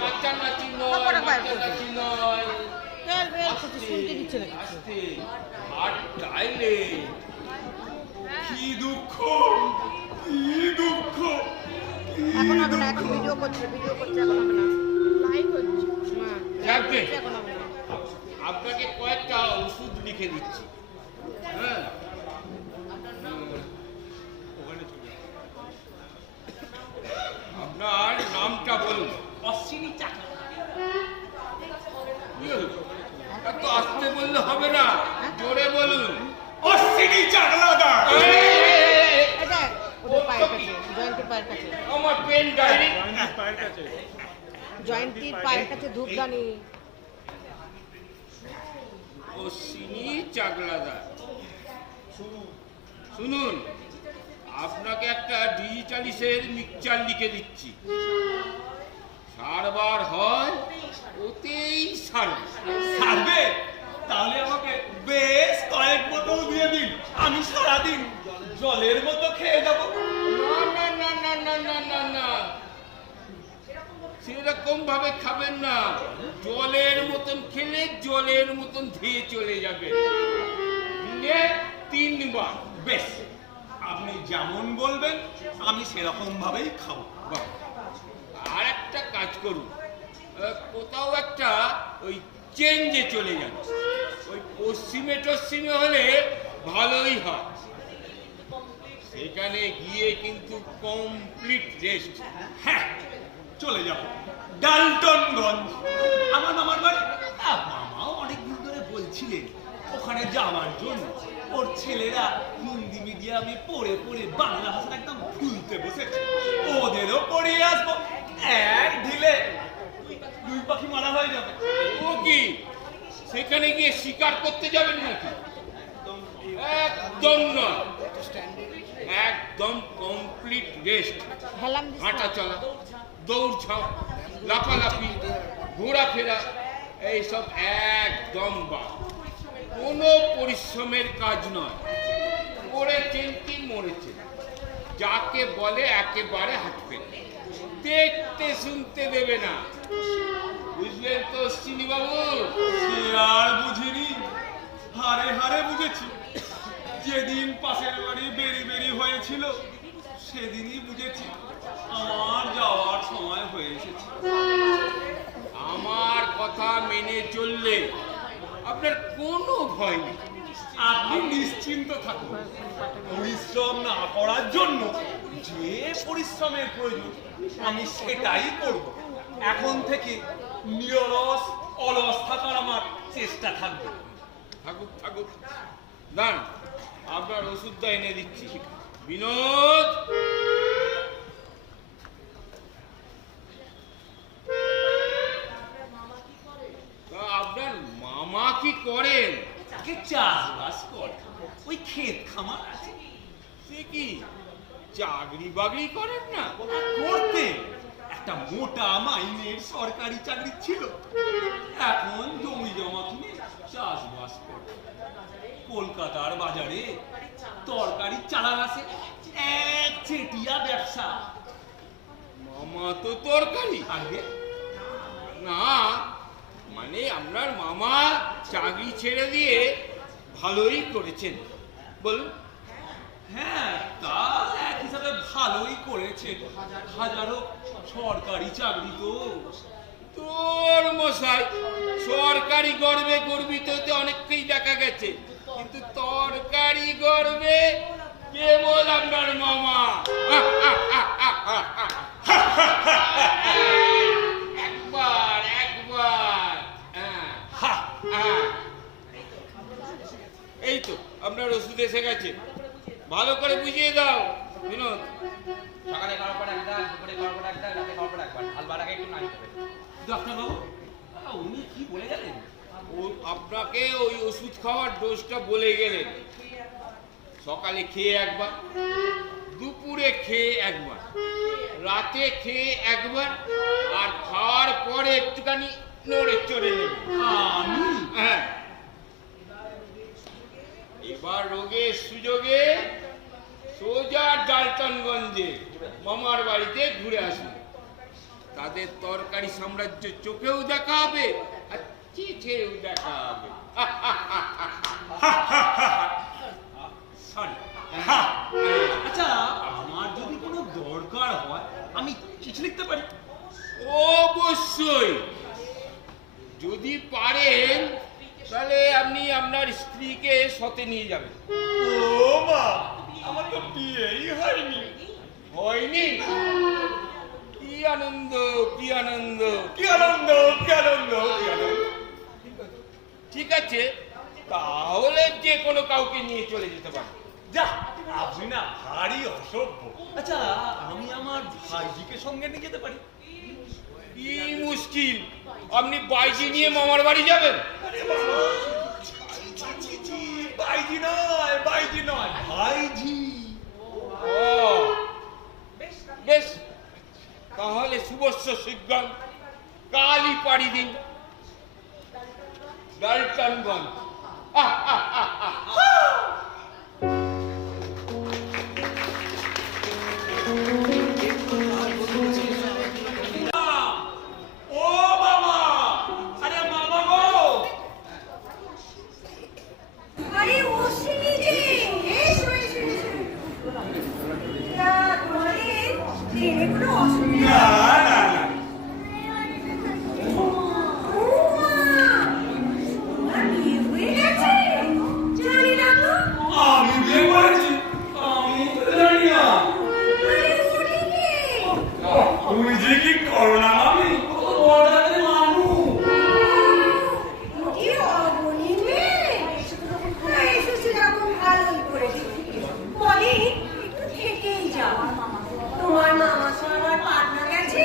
নাচানাচি নয়, নাচানাচি নয়। বেল বেল কিছু শুনতে দিচ্ছে না কিছু। আস্তে, হাত ডাইলে। কি দুঃখ, কি দুঃখ, কি এখন হবে না, এখন দুঃখ। ভিডিও করছে এখন হবে না। লাইভ হচ্ছে। যাকে এখন হবে না। আপনাকে কয়েকটা ওষুধ লিখে দিচ্ছি। হ্যাঁ, ওখানে চলে যান। আপনার নামটা বলুন। অশ্বিনী চাকমা। কি হলো? এত আস্তে বললে হবে না, জোরে বলুন। অশ্বিনী চাকলাদা। এটা ওদের পায়ের কাছে, জয়ন্তীর পায়ের কাছে। আমার পেন ডায়েরি। জয়ন্তীর পায়ের কাছে ধূপদানি। অশ্বিনী চাকলাদার। শুনুন, আপনাকে একটা ডিজিটালিসের মিক্সচার লিখে দিচ্ছি। সারবার হয়, ওতেই সারবে। সারবে? তাহলে আমাকে বেশ কয়েক বোতল দিয়ে দিন, আমি সারাদিন জলের মতো খেয়ে যাবো। না ভাবে খাবেন না, জলের মতন খেলে জলের মতন ধেয়ে চলে যাবে। দিনে 3 বার। বেশ, আপনি যেমন বলবেন আমি সেরকম ভাবেই খাবো। বাহ। আর একটা কাজ করুন, কোথাও একটা ওই চেঞ্জে চলে যান, ওই পশ্চিমে টশ্চিমে হলে ভালোই হয়। সেখানে গিয়ে কিন্তু কমপ্লিট রেস্ট। হ্যাঁ, চলে যাব ডালটনগঞ্জ, আমার মামার বাড়ি। মামাও অনেকদিন ধরে বলছিলেন ওখানে যাওয়ার জন্য। ওর ছেলেরা হিন্দি মিডিয়ামে পড়ে পড়ে বাংলা ভাষা একদম ভুলতে বসেছে। ওদেরও পড়িয়ে আসবো, এক ঢিলে 2 পাখি মারা হয়ে যাবে। ও কি সেখানে গিয়ে শিকার করতে যাবেন নাকি? একদম না, একদম কমপ্লিট রেস্ট। হাঁটা চলা, দৌড় ঝাঁপ, লাফালাফি, ঘোরাফেরা, এইসব একদম বাদ। কোনো পরিশ্রমের কাজ নয়। করেছেন কি মরেছেন, যাকে বলে একেবারে হাঁটবেন, দেখতে শুনতে দেবে না। বুঝলেন তো অশ্বিনী বাবু? সে আর বুঝিনি, হারে হারে বুঝেছি। যেদিন পাশের বাড়ি বেরি বেরি হয়েছিল সেদিনই বুঝেছি আমার যাওয়ার সময় হয়ে এসেছে। আমার কথা মেনে চললে আপনার কোনো ভয় নেই। আপনি নিশ্চিন্ত থাকুন, পরিশ্রম না করার জন্য যে পরিশ্রমের প্রয়োজন আমি সেটাই করব। এখন থেকে নিরলস অলস থাকার আমার চেষ্টা থাকবে। থাকুক থাকুক, দাঁড়ান আপনার ওষুধটা এনে দিচ্ছি। বিনোদ, আপনার মামা কি করেন? তাকে চাষবাস করে, ওই ক্ষেত খামার আছে। সে কি চাকরি বাকরি করেন না? করতে একটা মোটা মাইনের সরকারি চাকরি ছিল, এখন জমি জমা কিনে চাষবাস করে। কলকাতার বাজারে তরকারি চালান আছে, এক চেটিয়া ব্যবসা। মামা তো তরকারি আগে না, মানে আপনার মামা চাকরি ছেড়ে দিয়ে ভালোই করেছেন বলুন। হ্যাঁ, তা এক হিসাবে ভালোই করেছে। হাজারো সরকারি চাকরি তো। তোর মশাই সরকারি গর্বে গর্বিত হতে অনেককেই দেখা গেছে, কিন্তু তরকারি গর্বে কেবল আপনার মামা। একবার একবার এই তো আপনার ওষুধ এসে গেছে, ভালো করে বুঝিয়ে দাও বিনোদ। সকালে খাওয়ার পর একটা, দুপুরে খাওয়ার পর একটা, রাতে খাওয়ার পর একবার, আলবার আগে একটু না নিতে হবে। ডাক্তারবাবু, উনি কি বলে গেলেন? ও আপনাকে ওই ওষুধ খাওয়ার ডোজটা বলে গেলেন। সকালে খেয়ে একবার, দুপুরে খেয়ে একবার, রাতে খেয়ে একবার, আর খাওয়ার পরে একটুখানি নড়ে চড়ে নেবে। হ্যাঁ, এবার রোগের সুযোগে সোজা ডালটনগঞ্জে মামার বাড়িতে ঘুরে আসুন। তাদের তরকারি সাম্রাজ্য চোখেও দেখা হবে আর চিঠেও দেখা হবে। আচ্ছা, আমার যদি কোনো দরকার হয় আমি চিঠি লিখতে পারি? অবশ্যই, যদি পারেন তাহলে আপনি আপনার স্ত্রীকে সাথে নিয়ে যাবেন। ও মা, আমার তো বিয়েই হয়নি। হয়নি? কি আনন্দ, কি আনন্দ, কি আনন্দ, কি আনন্দ, কি আনন্দ। ঠিক আছে, তাহলে যে কোনো কাউকে নিয়ে চলে যেতে পারেন। যা, আপনি না ভারী অসভ্য। আচ্ছা, আমি আমার ভাইজিকে সঙ্গে নিয়ে যেতে পারি? কি মুশকিল, আপনি বাইজি নিয়ে মামার বাড়ি যাবেন? বাইজি নয়, বাইজি নয়, ভাইজি। ও বেশ, তাহলে শুভস্য শীঘ্রম, কালই পাড়ি দিন ডালটনগঞ্জ। ট্রেনে কোনো অসুবিধা না না না তোমার বিয়ে হয়ে গেছে? জানি না তো। আমি বিয়ে করেছি আমি তো জানি না আরে উনি কে? তুমি যে কি করো না আমি কত বড় জাতের মানুষ কি অবনী মেয়ে? এসো সেরকম ভালোই করেছে। বলি একটু থেকেই যাও। তোমার মামা তো আমার পাটনা গেছে,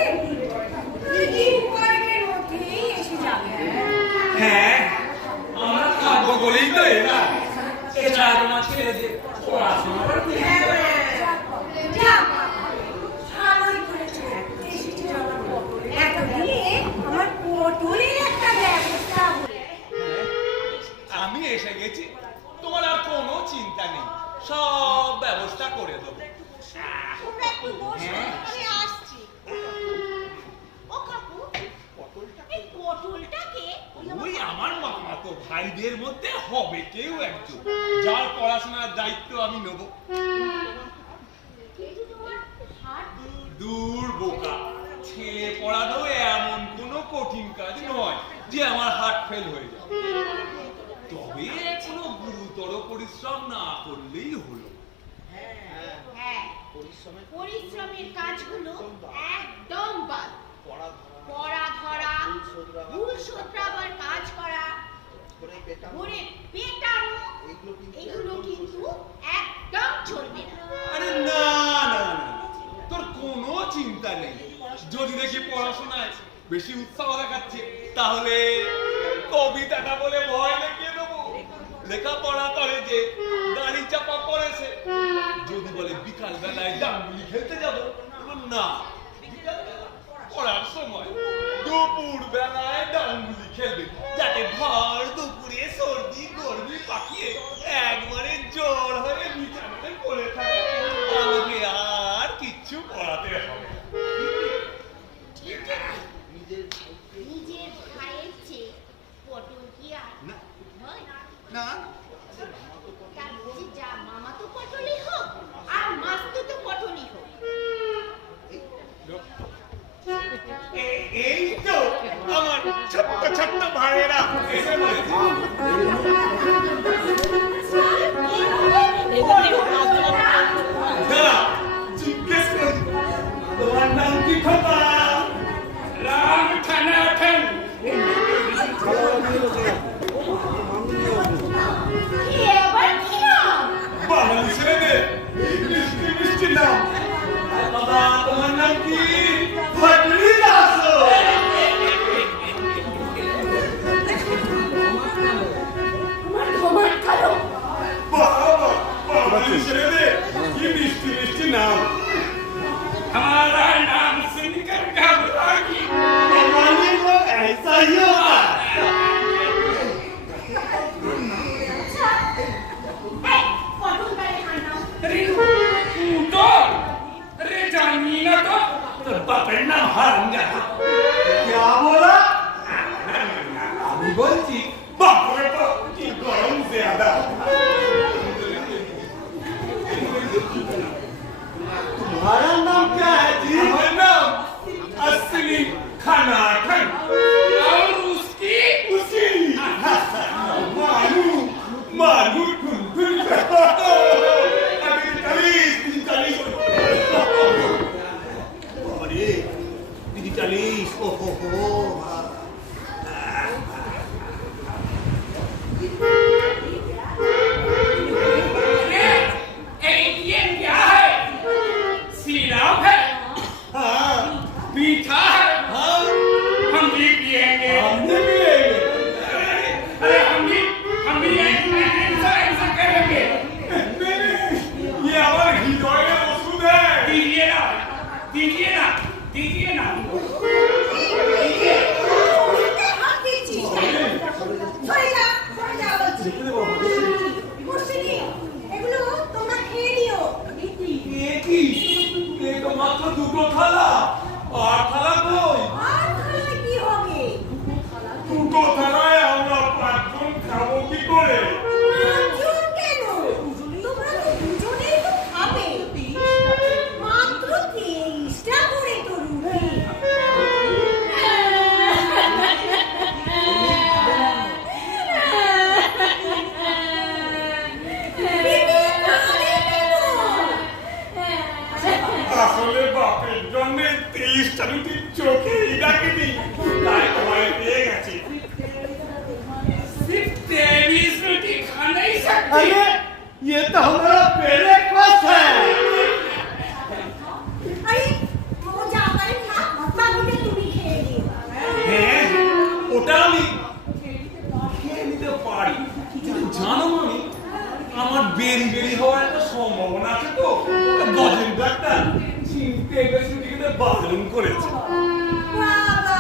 দিন কয়েকের মধ্যেই এসে যাবে। হ্যাঁ আমরা থাকবো বলেই তো এরা এছাড়া তোমার ছেলে যে পড়াশোনা করতে যাক, ভালোই করেছো এসেছে আমার পটল। এতদিনে আমার পটলের একটা ব্যবস্থা হলো। আমি এসে গেছি তোমার আর কোনো চিন্তা নেই সব ব্যবস্থা করে দেবো তোমরা একটু বসো, আমি আসছি। ও কাকু, এই পটলটাকে ওই আমার মামাতো ভাইদের মধ্যে হবে কেউ একজন যার পড়াশোনার দায়িত্ব আমি নেব কিন্তু তোমার হাত দূর বোকা ছেলে পড়ানো এমন কোনো কঠিন কাজ নয় যে আমার হার্ট ফেল হয়ে যাবে তবে কোনো গুরুতর পরিশ্রম না করলেই হলো হ্যাঁ, পরিশ্রমের কাজগুলো একদম বাদ। পড়া ধরা, ভুল শোধরাবার কাজ করা, ঘুরে পেটানো, এগুলো কিন্তু একদম চলবে না। আরে না না না তোর কোনো চিন্তা নেই যদি দেখি পড়াশোনায় বেশি উৎসাহ দেখাচ্ছে তাহলে কবিতাটা বলে ভয় দেখিয়ে দেবো লেখাপড়া করে যে গাড়ি চাপা পড়েছে যদি বলে বিকাল বেলায় ডাঙ্গুলি খেলতে যাবো না বিকালবেলা পড়ার সময় দুপুর বেলায় ডাঙ্গুলি খেলবে যাতে ভর দুপুরে সর্দি গরমি পাকিয়ে একবারে জ্বর হয়ে বিছানাতে পড়ে থাকে আমাকে আর কিচ্ছু পড়াতে হবে না। নিজের ভাইয়ের চেয়ে পটল কি আর হয়? না তার বলছি যা মামা তো পটলই হোক আর মাস্তু তো পটলই হোক। এই তো আমার ছোট্ট ছোট্ট ভাইয়েরা এসে পড়েছে দাঁড়া জিজ্ঞেস করি তোমার নাম কি খোপা রাম ঠানাঠান এবার কি নাম? বাঙালি ছেলেদের মিষ্টি মিষ্টি নাম বাবা তোমার নাম কি ফটলি দাস তোমার ঘুমার কালো। বাবা বাঙালি ছেলেদের কি মিষ্টি মিষ্টি নাম हमारा नाम सुनकर घबरागी हमारी को ऐसा ही होगा আচ্ছা, এই পটল গায়ে কার নাম? तो अरे जानी ना तो बापेर नाम हरामजादा क्या बोला আমি বলছি বাপরে বাপ কি গরম ज्यादा तुम्हारा नाम क्या है जी हमारा नाम असली खनाठन और उसकी मालू मालू टुनटुन अभी चालीस अरे दीदी 40 ओहो मीठा है हम भी पिएंगे अरे हम भी ऐसा करेंगे ये हमारे हृदय का वसूल है दीजिए ना दीजिए ना दीजिए ना হাত দিচ্ছি। সরে যা বলছি। মুর্শিদি, এগুলো তোমরা খেয়ে নিও। ये की ये तो मात्र দুটো থালা আর থালা কই আর খাওয়ায় কি হবে? দুটো থালায় আমরা পাঁচজন খাবো কি করে পাঁচজন কেন? তোমরা তো দুজনেই তো খাবে। মাত্র 23টা আসলে বাপের জন্মে 23টা রুটি চোখেই রাখিনি, তাই তোমায় পেয়ে গেছে। 23 রুটি খানাই सकती अरे ये तो हमारा ब्रेकफास्ट है। আরে ও যাবার না বাবুকে তুমি খেয়ে নিও। হ্যাঁ ওটা আমি খেয়ে নিতে পারি, কিন্তু জানো মামি আমার বেরি বেরি হওয়ার একটা সম্ভাবনা আছে তো। গজেন ডাক্তার চিনতে রুটিতে বারণ করেছে। বাবা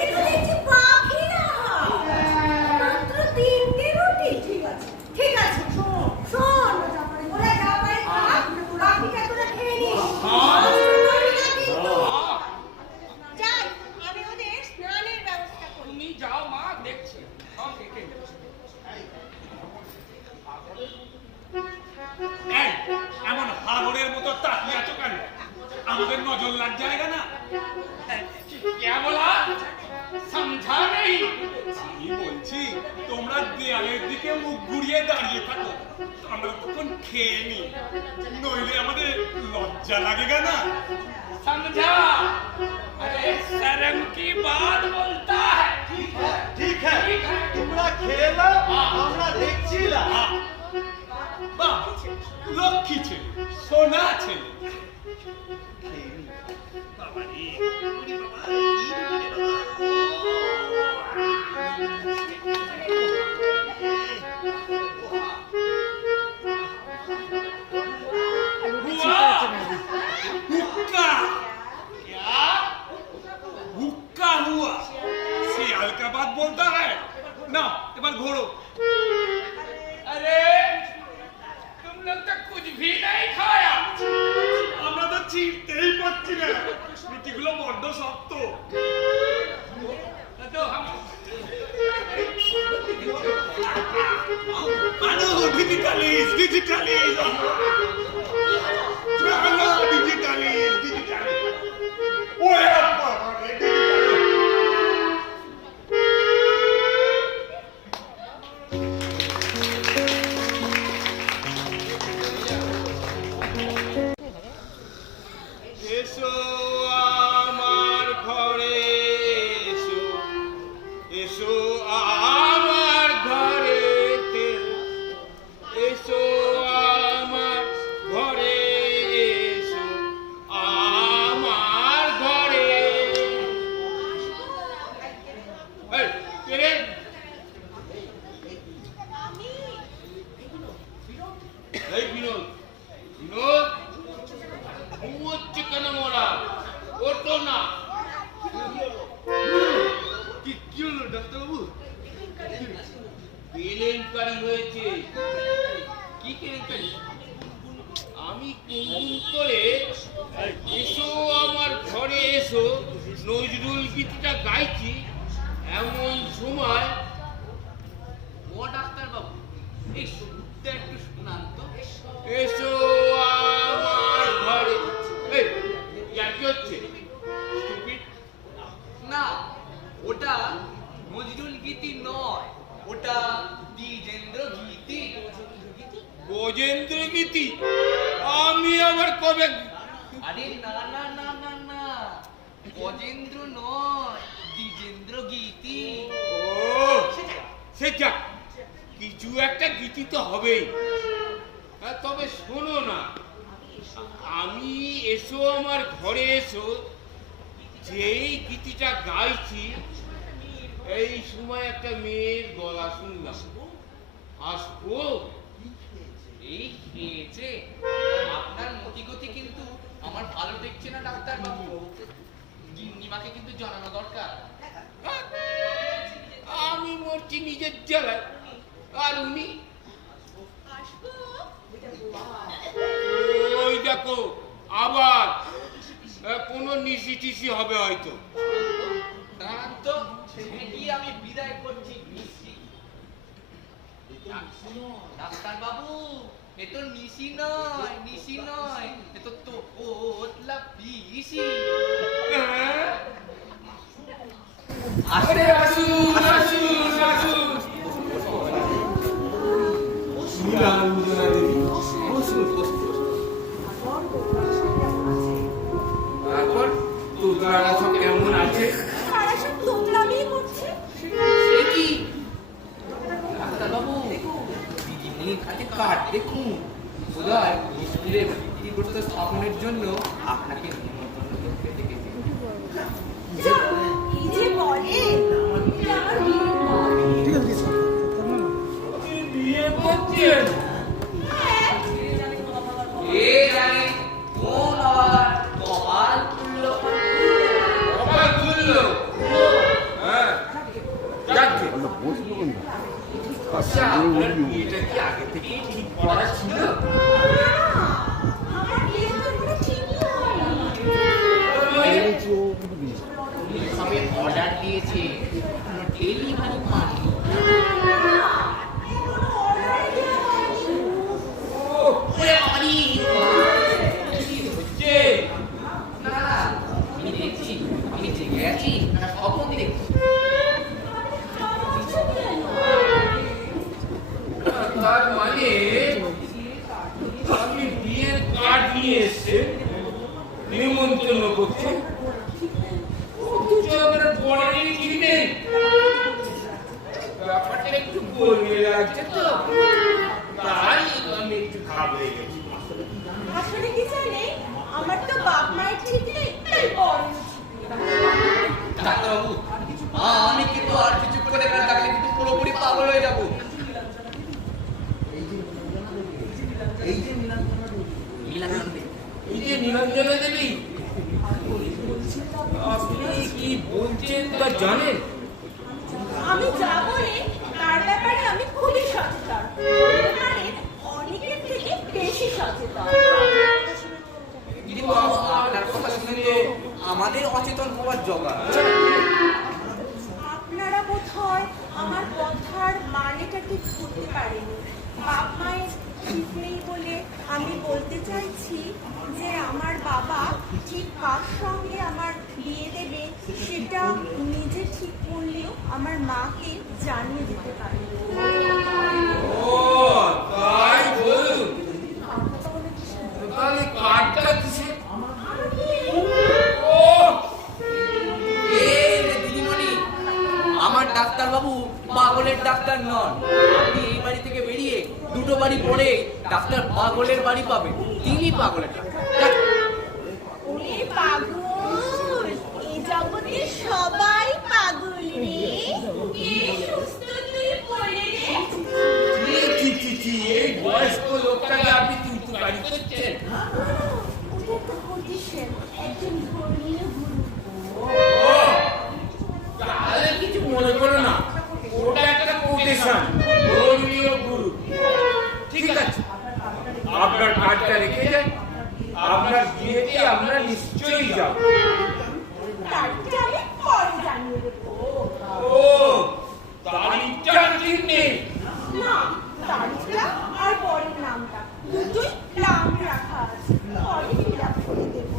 এটা দেখছি পাখি না মাত্র 3টে রুটি। ঠিক আছে শোন শোন ওরা যাবার না রাখিটা তোরা খেয়ে নিস। যাই আমি ওদের স্নানের ব্যবস্থা করি। তুমি যাও মা, দেখছি। এই, এমন হাগরের মতো তাকিয়ে আছো কেন? আমাদের নজর লাগ জায়গা না। क्या बोला? समझा नहीं। কি বলছি, তোমরা দেয়ালের দিকে মুখ ঘুরিয়ে দাঁড়িয়ে থাকো, আমরা তখন খেয়ে নি, নইলে আমাদের লজ্জা লাগেগা না। समझा? अरे शर्म की बात बोलता है। ठीक है তোমরা খেয়ে নাও, আমরা দেখছি না। বাহ, লক্ষ্মী ছেলে, সোনা ছেলে। हुक्का क्या? हुक्का हुआ, सियाल का बात बोलता है ना। এবার ঘোরো। अरे तुम लोग तो कुछ भी नहीं खाया। আমরা তো চিনতেই পারছি না, রুটিগুলো বড্ড শক্ত। तो हम আনো ডিজিটালিস ডিজিটালিস, আনো ডিজিটালিস ডিজিটালিস। ওরে বাবা রে, ডিজিটালিস। এসো আমার ঘরে এসো, এসো আমার ঘরে, এসো আমার ঘরে, এসো আমার ঘরে। এই, কে রে? এই বিনোদ, বিনোদ ঘুমোচ্ছে কেন মোরা? ওঠো না। কি হলো ডাক্তারবাবু? কেলেঙ্কারি হয়েছে। কি কেলেঙ্কারি? আমি কুমকুম করে এসো আমার ঘরে এসো নজরুল গীতিটা গাইছি, এমন সময় ও ডাক্তারবাবু এই সুরটা একটু শোনান তো। এসো আমার ঘরে। এই কি হচ্ছে? না ওটা নজরুল গীতি নয়, ওটা দ্বিজেন্দ্র গীতি। গজেন্দ্র গীতি? আমি আবার কবে? আরে না না না না না, গজেন্দ্র নয়, দ্বিজেন্দ্র গীতি। ও সেটা কিছু একটা গীতি তো হবেই। তবে শোনো না, আমি এসো আমার ঘরে এসো যেই গীতিটা গাইছি, এই সময় একটা মেয়ের গলা শুনলাম। আসবো? এই খেয়েছে আপনার মতিগতি কিন্তু আমার ভালো দেখছে না ডাক্তার বাবু। গিন্নিমাকে কিন্তু জানানো দরকার। আমি মরছি নিজের জ্বালায়, আর উনি ওই দেখো আবার কোনো নিশি টিসি হবে হয়তো। দাঁড়ান তো, গিয়ে আমি বিদায় করছি নিশি। ডাক্তার বাবু এ তো নিশি নয়, নিশি নয়, এ তো তোতলা পিসি। আরে আসুন আসুন আসুন। তারা সব কেমন আছে? তারা সব তোমলামি করছে। সে কি ডাক্তারবাবু, দিদিমণির হাতে কার্ড দেখুন। বোধহয় স্কুলের ভিত্তিপ্রস্তর স্থাপনের জন্য আপনাকে নিমন্ত্রণ করতে ডেকেছে। যা, কি যে বলে, এটা আমার বিয়ের পর। বিয়ে করছেন? হ্যাঁ, কে জানে কোন আবার কপাল খুলল। কপাল খুললো? হ্যাঁ, যাচ্ছে। আচ্ছা, আপনার বিয়েটা কি আগে থেকেই ঠিক করা ছিল? না, আমার বিয়ে তো এখনো ঠিকই হয়নি। সবে অর্ডার দিয়েছে, ডেলিভারি মানে ওরে বাবারি, কি হচ্ছে? না না, আমি দেখছি, আমি জেগে আছি না স্বপ্ন দেখছি। তার মানে আমি বিয়ের কার্ড নিয়ে এসে নিমন্ত্রণ করছি, অথচ আমার বড়ই ঠিক নেই। ব্যাপারটা একটু গলিয়ে লাগছে তো, তাই আমি একটু ঘাবড়ে গেছি। আসলে কি জানে, আমার তো বাপ মায়ের ঠিক নেই, তাই বড় ডাক্তারবাবু, আমি কিন্তু আর কিছু করে না থাকলে কিন্তু পুরোপুরি পাগল হয়ে যাবো। এই যে নীলাঞ্জনা দেবী, আপনি কি বলছেন তা জানেন? আমি যা বলি তার ব্যাপারে আমি খুবই সচেতন, মানে অনেকের থেকে বেশি সচেতন। দিদিমা, আপনার কথা শুনে তো আমাদের অচেতন হওয়ার জোগাড়। আপনারা বোধহয় আমার কথার মানেটা ঠিক বুঝতে পারেনি। বাপ মায়ের ঠিক নেই বলে আমি বলতে চাইছি যে আমার বাবা ঠিক কার সঙ্গে আমার বিয়ে দেবে সেটা নিজে ঠিক করলেও আমার মাকে জানিয়ে দিতে পারে। ও তাই বলুন, তাহলে কার্ডটা কিসে? ও এই রে দিদিমণি, আমার ডাক্তারবাবু পাগলের ডাক্তার নন। আপনি এই বাড়ি থেকে বেরিয়ে দুটো বাড়ি পরে ডাক্তার পাগলের বাড়ি পাবেন, তিনি পাগলের ডাক্তার। ওরে পাগল, এই জগতে সবাই পাগল রে। কে সুস্থ তুই বলে রে? এই বয়স্ক লোকটাকে আপনি কিন্তু গাড়ি করছেন? ওটা তো হতিছেন একজন ধর্মীয় গুরু। ও তাহলে কিছু মনে করো না, ওটা একটা কোটেশন, ধর্মীয় গুরু। ঠিক আছে, আপনার কার্ডটা রেখে যান, আপনার বিয়েতে আমরা নিশ্চয়ই যাব। তারিখটা আমি পরে জানিয়ে দেবো। ও তারিখটা ঠিক নেই? না, তারিখটা আর পরের নামটা দুটোই নাম রাখা আছে, পরে ফিল আপ করে দেবো।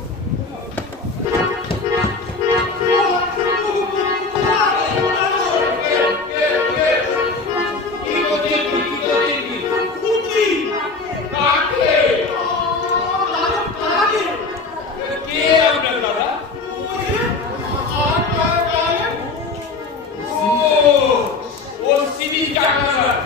কি করছেন কি? কাকে? কে আপনার দাদা? ও সিনি ডাক্তার।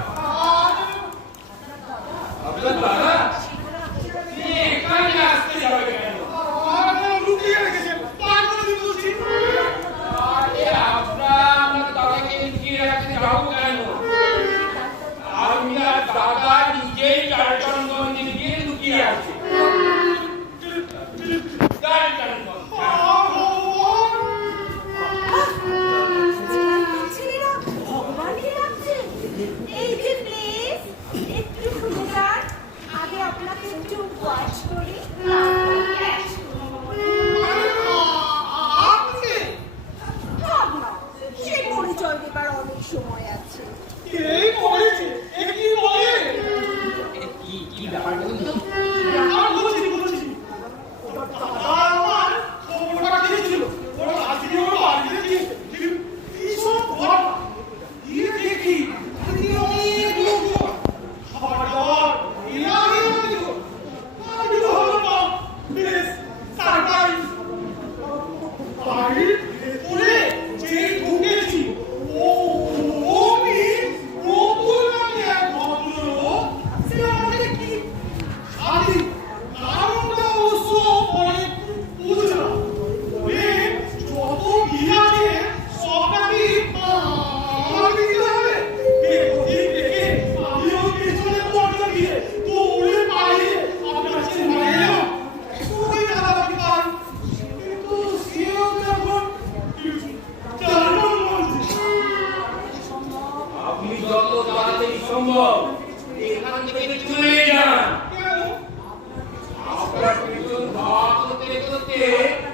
করতে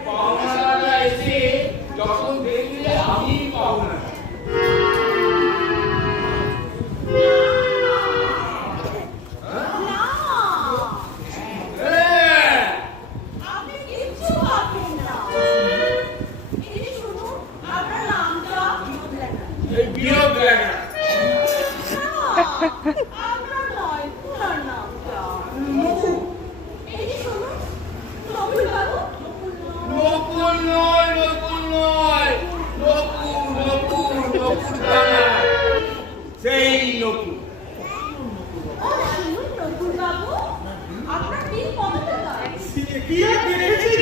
পাওনাদাররা এসে যখন দেখলে আমি পাওনা আপনি কিচ্ছু ভাববেন না। এই যে শুনুন, আপনার নামটা এই বিয়োগ লাগে না। আপনার নয়, ওনার নামটা এই যে শুনুন, নকুল বাবু। নকুল নয়, নকুল নয়, নকুল দানা, সেই নকুল। ও শুনুন নকুল বাবু, আপনার বিল কত টাকা? কি বেড়েছি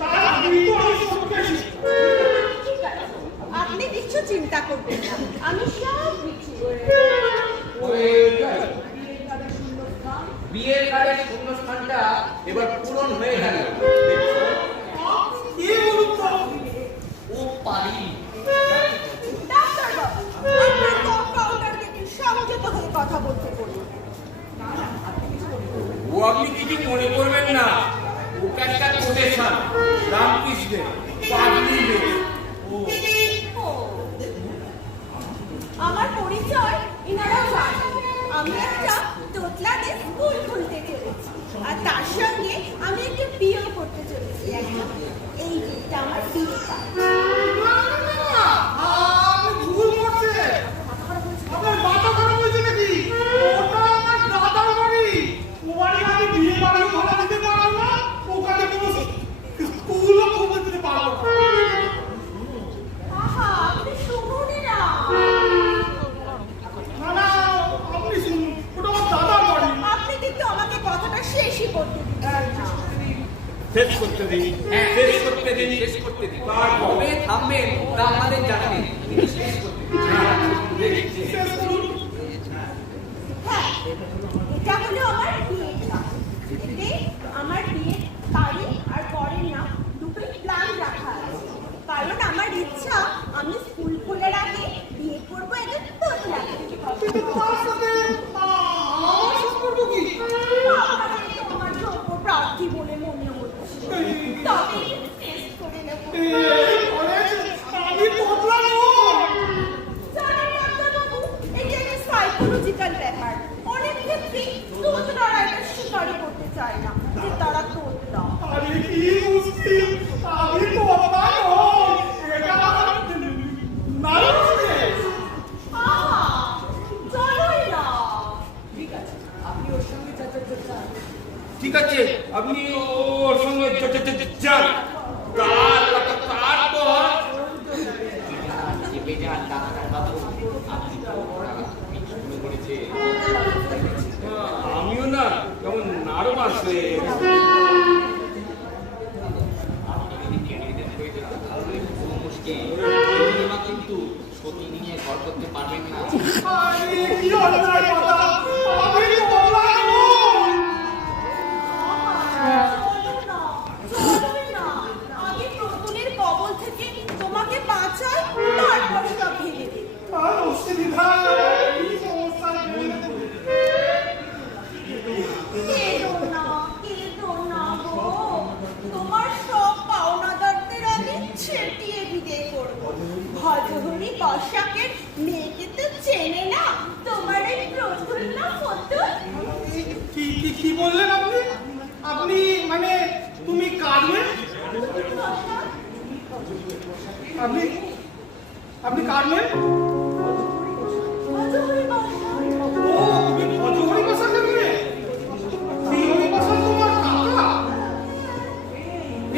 তার আমি তো আমি সবকে ঠিক আছে, আপনি কিছু চিন্তা করবেন না, আমি সব দিচ্ছি। বিয়ের কার্ডের শূন্যস্থানটা এবার পূরণ হয়ে গেল। কি বলুন তো ও পারি ডাক্তার বাবু, আপনার কম্পাউন্ডারকে কি সহজে তো হয়ে কথা বলতে বলুন। ও আপনি কিছু মনে করবেন না, ওটা একটা কোটেশন রামকৃষ্ণের পাগলিদের। ও, আমার পরিচয় ইনারা জানেন। আমি একটা তোতলাতে স্কুল খুলতে চলেছি, আর তার সঙ্গে আমি একটা বিয়ে করতে চলেছি। এই বিয়েটা আমার বিয়ে কার্ড। আমি ভুল করছে আপনার মাথা খারাপ হয়েছে নাকি? ওটা আমার দাদার বাড়ি। ও বাড়ি আমি বিয়ে বাড়িও ভাড়া দিতে পারবো না, ওখানে কোনো স্কুলও খুলতে দিতে পারবো না। আহা, আপনি শুনুনই না। না না, আপনি শুনুন, ওটা আমার দাদার বাড়ি। আপনি কিন্তু আমাকে কথাটা শেষই করতে দিচ্ছেন না। শেষ করতে দিই, শেষ করতে দিই, শেষ করতে দিই। কবে থামবেন তা আমাদের জানা নেই, কিন্তু শেষ করতে দিন। শেষ করুন। হ্যাঁ, এটা হলো আমার বিয়ের কার্ড। এতে আমার বিয়ের তারিখ আর বরের নাম দুটোই প্ল্যান রাখা আছে। কারণ আমার ইচ্ছা আমি স্কুল খোলার আগে বিয়ে করবো একজন তোতলাকে। কিন্তু তার সাথে আমার সম্পর্ক কি? আপনাকে তো আমার যোগ্য প্রার্থী বলে মনে হচ্ছে, তবে টেস্ট করে নেব। আমি তোতলা নই। জানেন ডাক্তারবাবু, এটা একটা সাইকোলজিক্যাল ব্যাপার। অনেক ক্ষেত্রেই তোতলারা এটা স্বীকারই করতে চায় না যে তারা তোতলা। আরে কি মুশকিল, আমি তোতলা নই। এটা আমার নারী। আহা, চলোই না। ঠিক আছে, আপনি ওর সঙ্গে যান। তারপর চেপে যান ডাক্তারবাবু, আপনি তো শুরু করেছে। আমিও না কেমন নার্ভাস হয়ে গেছি। আপনি যদি ক্যান্ডিডেট হয়ে যান তাহলে খুব মুশকিল। পূর্ণিমা কিন্তু সতী নিয়ে ঘর করতে পারবেন না। আরে কি অন্যায় কথা, আমি তোতলা নই। চলোই না। আগে প্রতুলের কবল থেকে তোমাকে বাঁচাই, তারপরে সব ভেবে দেবে। আর অসুবিধা কি সমস্যা নেই। কেঁদো না গো। তোমার সব পাওনাদারদের আমি ছেটিয়ে বিদায় করবো। ভজহরি বর্ষাকের মেয়েকে তো চেনে না তোমার এই প্রতুল না ফতুল। কি কি কি বললেন আপনি? আপনি মানে তুমি কাঁদবে? আপনি আপনি কাঁদবেন? ভজহরি বর্ষা। ও, তুমি ভজহরি ভাষা জানবে? বিহরি ভাষা তোমার কাকা?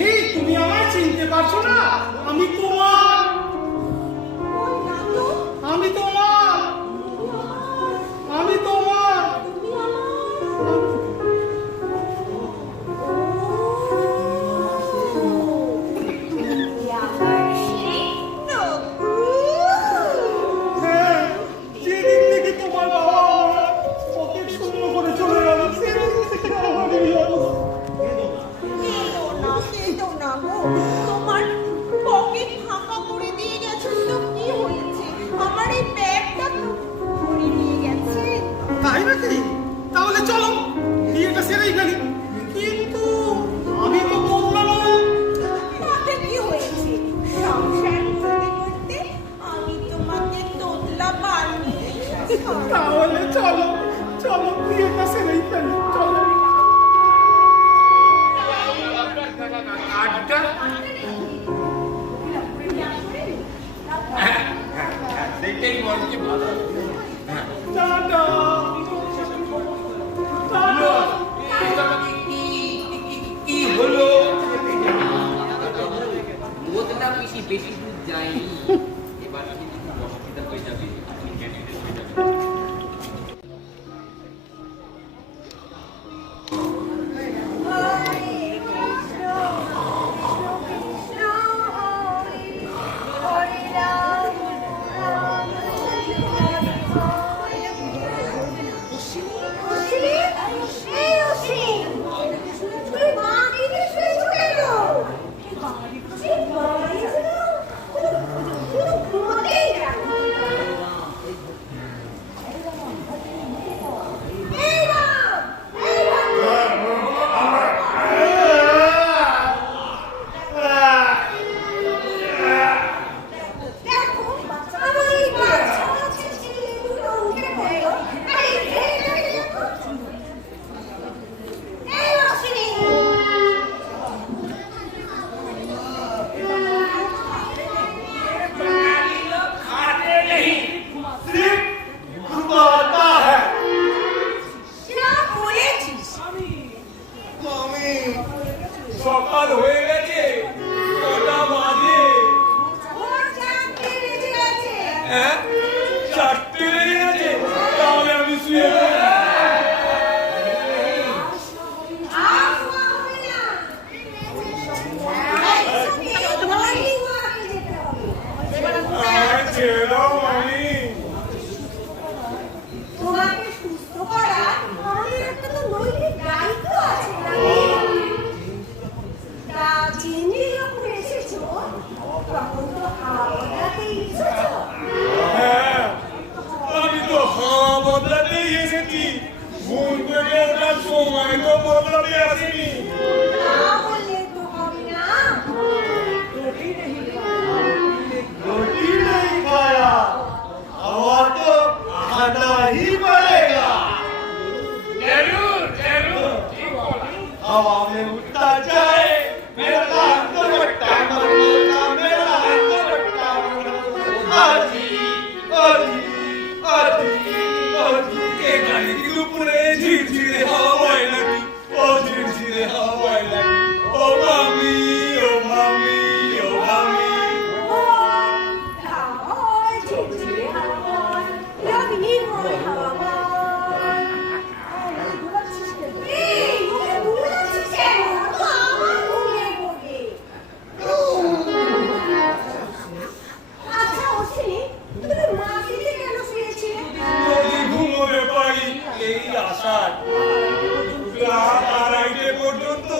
এই তুমি আমায় চিনতে পারছো না? আমি তোমার, ওই না তো, আমি তোমার, আমি তোমার। তুমি আমার। আমার সেই নকুল। হ্যাঁ, যেদিন থেকে তোমার বাবা আমার পকেট শূন্য করে চলে গেল, সেদিন থেকে আমার এই অবস্থা। কেঁদো না গো। তোমার পকেট ফাঁকা করে দিয়ে গেছেন তো কি হয়েছে? আমার এই ব্যাগটা তো ভরে নিয়ে গেছে। তাই নাকি? তাহলে চলো বিয়েটা সেরেই ফেলি। কিন্তু আমি তো তোতলা নই। এটাই বরঞ্চ ভালো হবে। হ্যাঁ। টাটা। এটা কি হলো? বোধ না বেশি বেশি দূর যায়নি, এবার কিন্তু খুব অসুবিধা হয়ে যাবে, আপনি ক্যান্ডিডেট হয়ে যাবেন। সকাল হয়ে গেছে, কটা বাজে? হ্যাঁ, 4টে বেজে গেছে। তাহলে আমি শুয়ে পড়ি। ছেড়ে দাও মামি। তোমাকে সুস্থ করা আমাদের একটা তো নৈতিক দায়িত্ব আছে না? তা চিনি যখন এসেছো তখন তো হাওয়া বদলাতেই এসেছো। হ্যাঁ, আমি তো হাওয়া বদলাতেই এসেছি। ঘুম থেকে ওঠার সময় তো বদলাতে আসেনি। তা বললে তো হবে না। रोटी नहीं खाया, हवा तो खाना ही पड़ेगा। जरूर जरूर, ठीक बोला। हवा में उड़ता जाए मेरा दुपट्टा मरना, मेरा दुपट्टा मरना। आजी आजी आजी आजी কে জানে কি দুপুরে ঝিরঝিরে হাওয়ায় লাগি, ও ঝিরঝিরে হাওয়ায় লাগি। ও মামি, ও মামি, ও মামি। যদি ঘুমোতে পারি এই আশায়। রাত 2:30 পর্যন্ত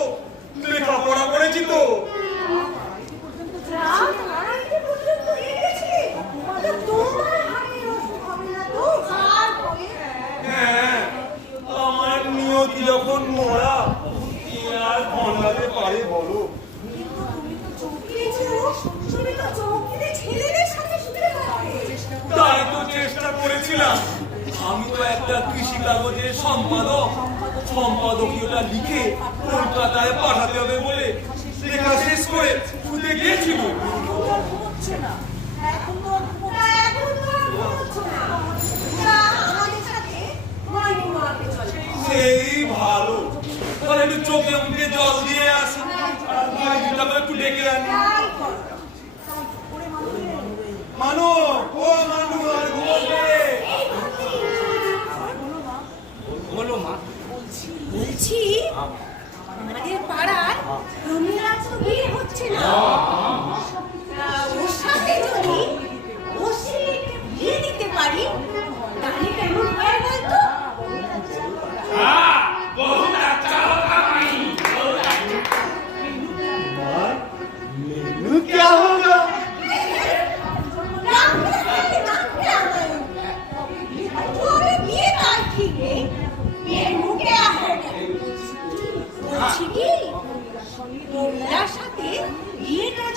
লেখাপড়া করেছি তো। হ্যাঁ, আমার নিয়তি যখন মরা, কে আর ঘন্টাতে পারে বলো? তাই তো চেষ্টা করেছিলাম। আমি তো একটা কৃষি কাগজের সম্পাদক, সম্পাদকীয়টা লিখে কলকাতায় পাঠাতে হবে বলে লেখা শেষ করে ছুটে গিয়েছিল। সেই ভালো, তাহলে একটু চোখে মুখে জল দিয়ে আসি, আর ভাইটাকে একটু ডেকে আনি। মানু, ও মানু, আর ঘুমোবে? বলো মা। বলছি আমাদের পাড়ায় রমিলা তো বিয়ে হচ্ছে না। ওর সাথে যদি অশ্বিনীকে বিয়ে দিতে পারি তাহলে কেমন হয় বলতো? बहुत अच्छा होगा भाई, बहुत अच्छा। मेनू क्या होगा? বিয়ে তার ঠিক নেই, বিয়ের মুখে আসে বলছি কি রমিলার সাথে বিয়েটা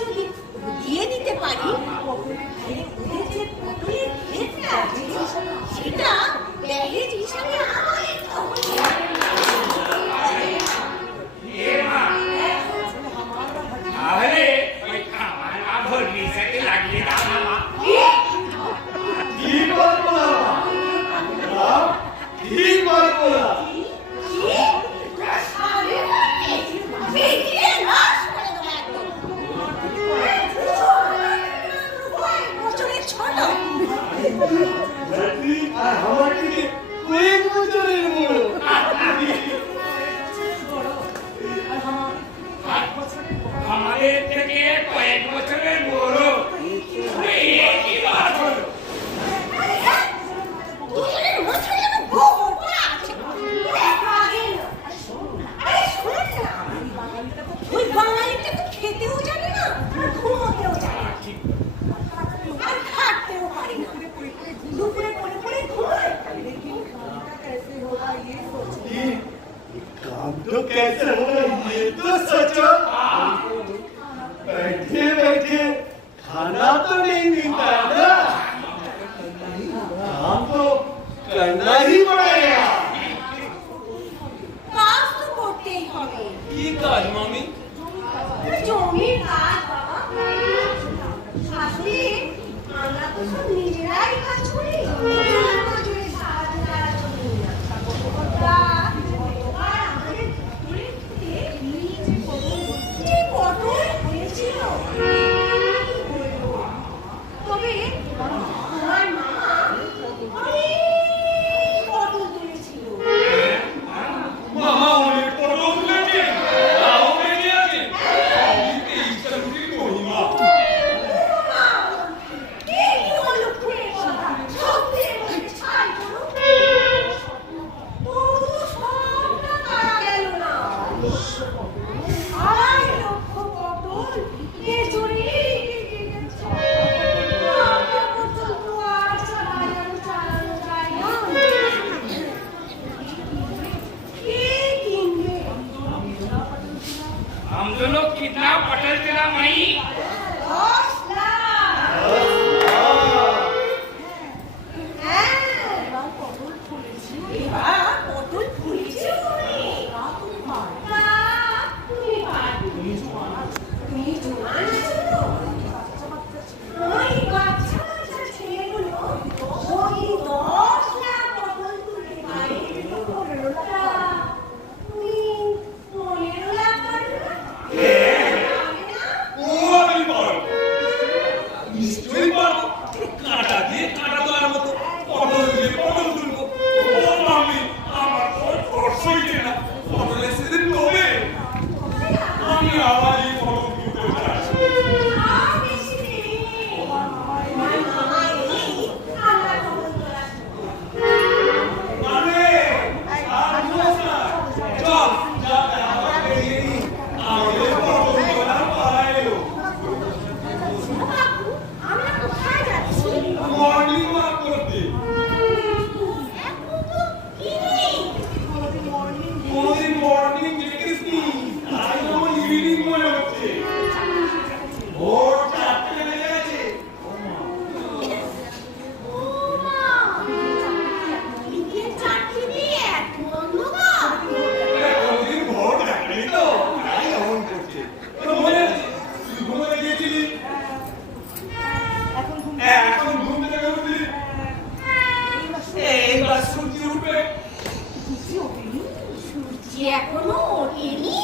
জমির কাজ বাবা। আসলে আমরা তো সব নিজেরাই কাজ করি। আমাদের সাহায্য করার জন্য না। তা, গতবার আমাদের পুকুরেতে যে পটল হয়েছিল, কি বলবো? তবে আমার মামা অনেক পটল তুলেছিল। মামা অনেক পটল তুলেছে, তাও বেঁচে আছে। এই ইচ্ছাশক্তির মহিমা। এই কি অলক্ষণের কথা? শব্দের মধ্যে ছাই করো। তবু তো সবটা কারা গেল না। 2.5 লক্ষ পটল এজন্যই কেটে গেছে। আমরা পর্যন্ত আর চালানো যায় না। কে কিনবে? हम दोनों कितना पटल चला माई? 10 লাখ। হ্যাঁ, এবার পটল ফুলেছে অনেক। তা, তুমি পারবে। তুমি জোয়ান আছো তো? ওই বাচ্চা বাচ্চা ছেলেগুলো ওই 10 লাখ পটল তুলতে পারে। তা, তুমি 15 লাখ পারবে না? পারবে না? ও আমি পারবো, নিশ্চয়ই পারবো। কাঁটা দিয়ে কাঁটা তোলার মতো, পটল দিয়ে পটল তুলবো। ও মামি, আমার তো ভরসা হইছে না। পটলের সিজন কবে? আমি আবার এই পটল তুলতে চাই। আর বেশি দেরি নেই। আমার মামা এলেই আমরা পটল তোলা শুরু করব। আরে, আর বলিস না। চল, যাবে আবার বেরিয়ে নি। আমাদের পটল তোলার পালা এলো। কাকু, আমরা কোথায় যাচ্ছি? মর্নিং ওয়াক করতে। এখন তো ইভিনিং। কোনদিন মর্নিং দেখিসনি, আজ আমার ইভিনিং মনে হচ্ছে। ভোর 4টে বেজে গেছে। ও মা, বিকেল 4টে দিয়ে এত অন্ধকার। কোনদিন ভোর দেখলি তো, তাই এমন করছে। তোর মনে আছে, তুই ঘুমোতে গিয়েছিলি? এখন ঘুম থেকে উঠলি। এইবার সূর্য উঠবে। সূর্য এখনো ওঠেনি।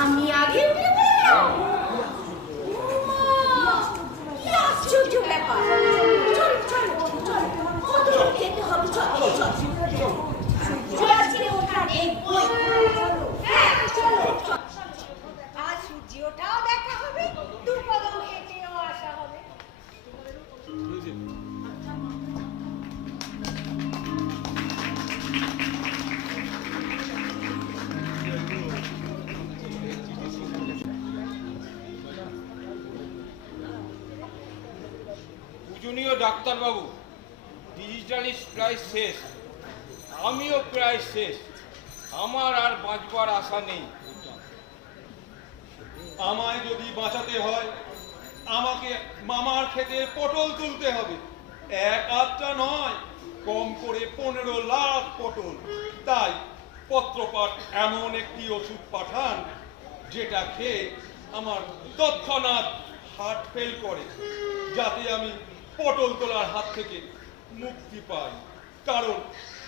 আমি আগে উঠে পড়লাম। ও মা, কি আশ্চর্য ব্যাপার। চল চল চল, কত দূর যেতে হবে? চল চল। সূর্য আজকে ওঠা দেখবই। হ্যাঁ, চলো চল। আজ সূর্য ওঠাও দেখা হবে, দুকদম হেঁটেও আসা হবে। পূজনীয় ডাক্তারবাবু, ডিজিটালিস্ট প্রায় শেষ, আমিও প্রায় শেষ। আমার আর বাঁচবার আশা নেই। আমায় যদি বাঁচাতে হয়, আমাকে মামার ক্ষেতে পটল তুলতে হবে। এক আধটা নয়, কম করে 15 লাখ পটল। তাই পত্রপাঠ এমন একটি ওষুধ পাঠান, যেটা খেয়ে আমার তৎক্ষণাৎ হার্ট ফেল করে, যাতে আমি পটল তোলার হাত থেকে মুক্তি পাই। কারণ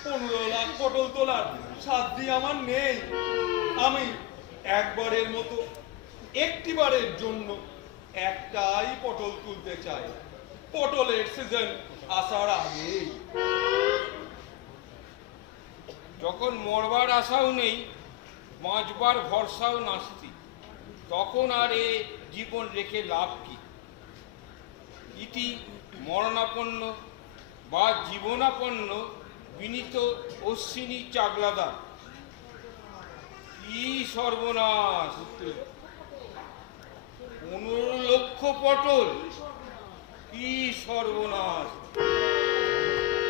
15 লাখ পটল তোলার সাধ্য আমার নেই। আমি একবারের মতো, একটিবারের জন্য একটাই পটল তুলতে চাই, পটলের সিজন আসার আগেই। যখন মরবার আশাও নেই, বাঁচবার ভরসাও নাস্তি, তখন আর এ জীবন রেখে লাভ কি? ইতি মরণাপন্ন বা জীবনাপন্ন বিনীত অশ্বিনী চাগলাদা। কি সর্বনাশ! 15 লক্ষ পটল, কি সর্বনাশ!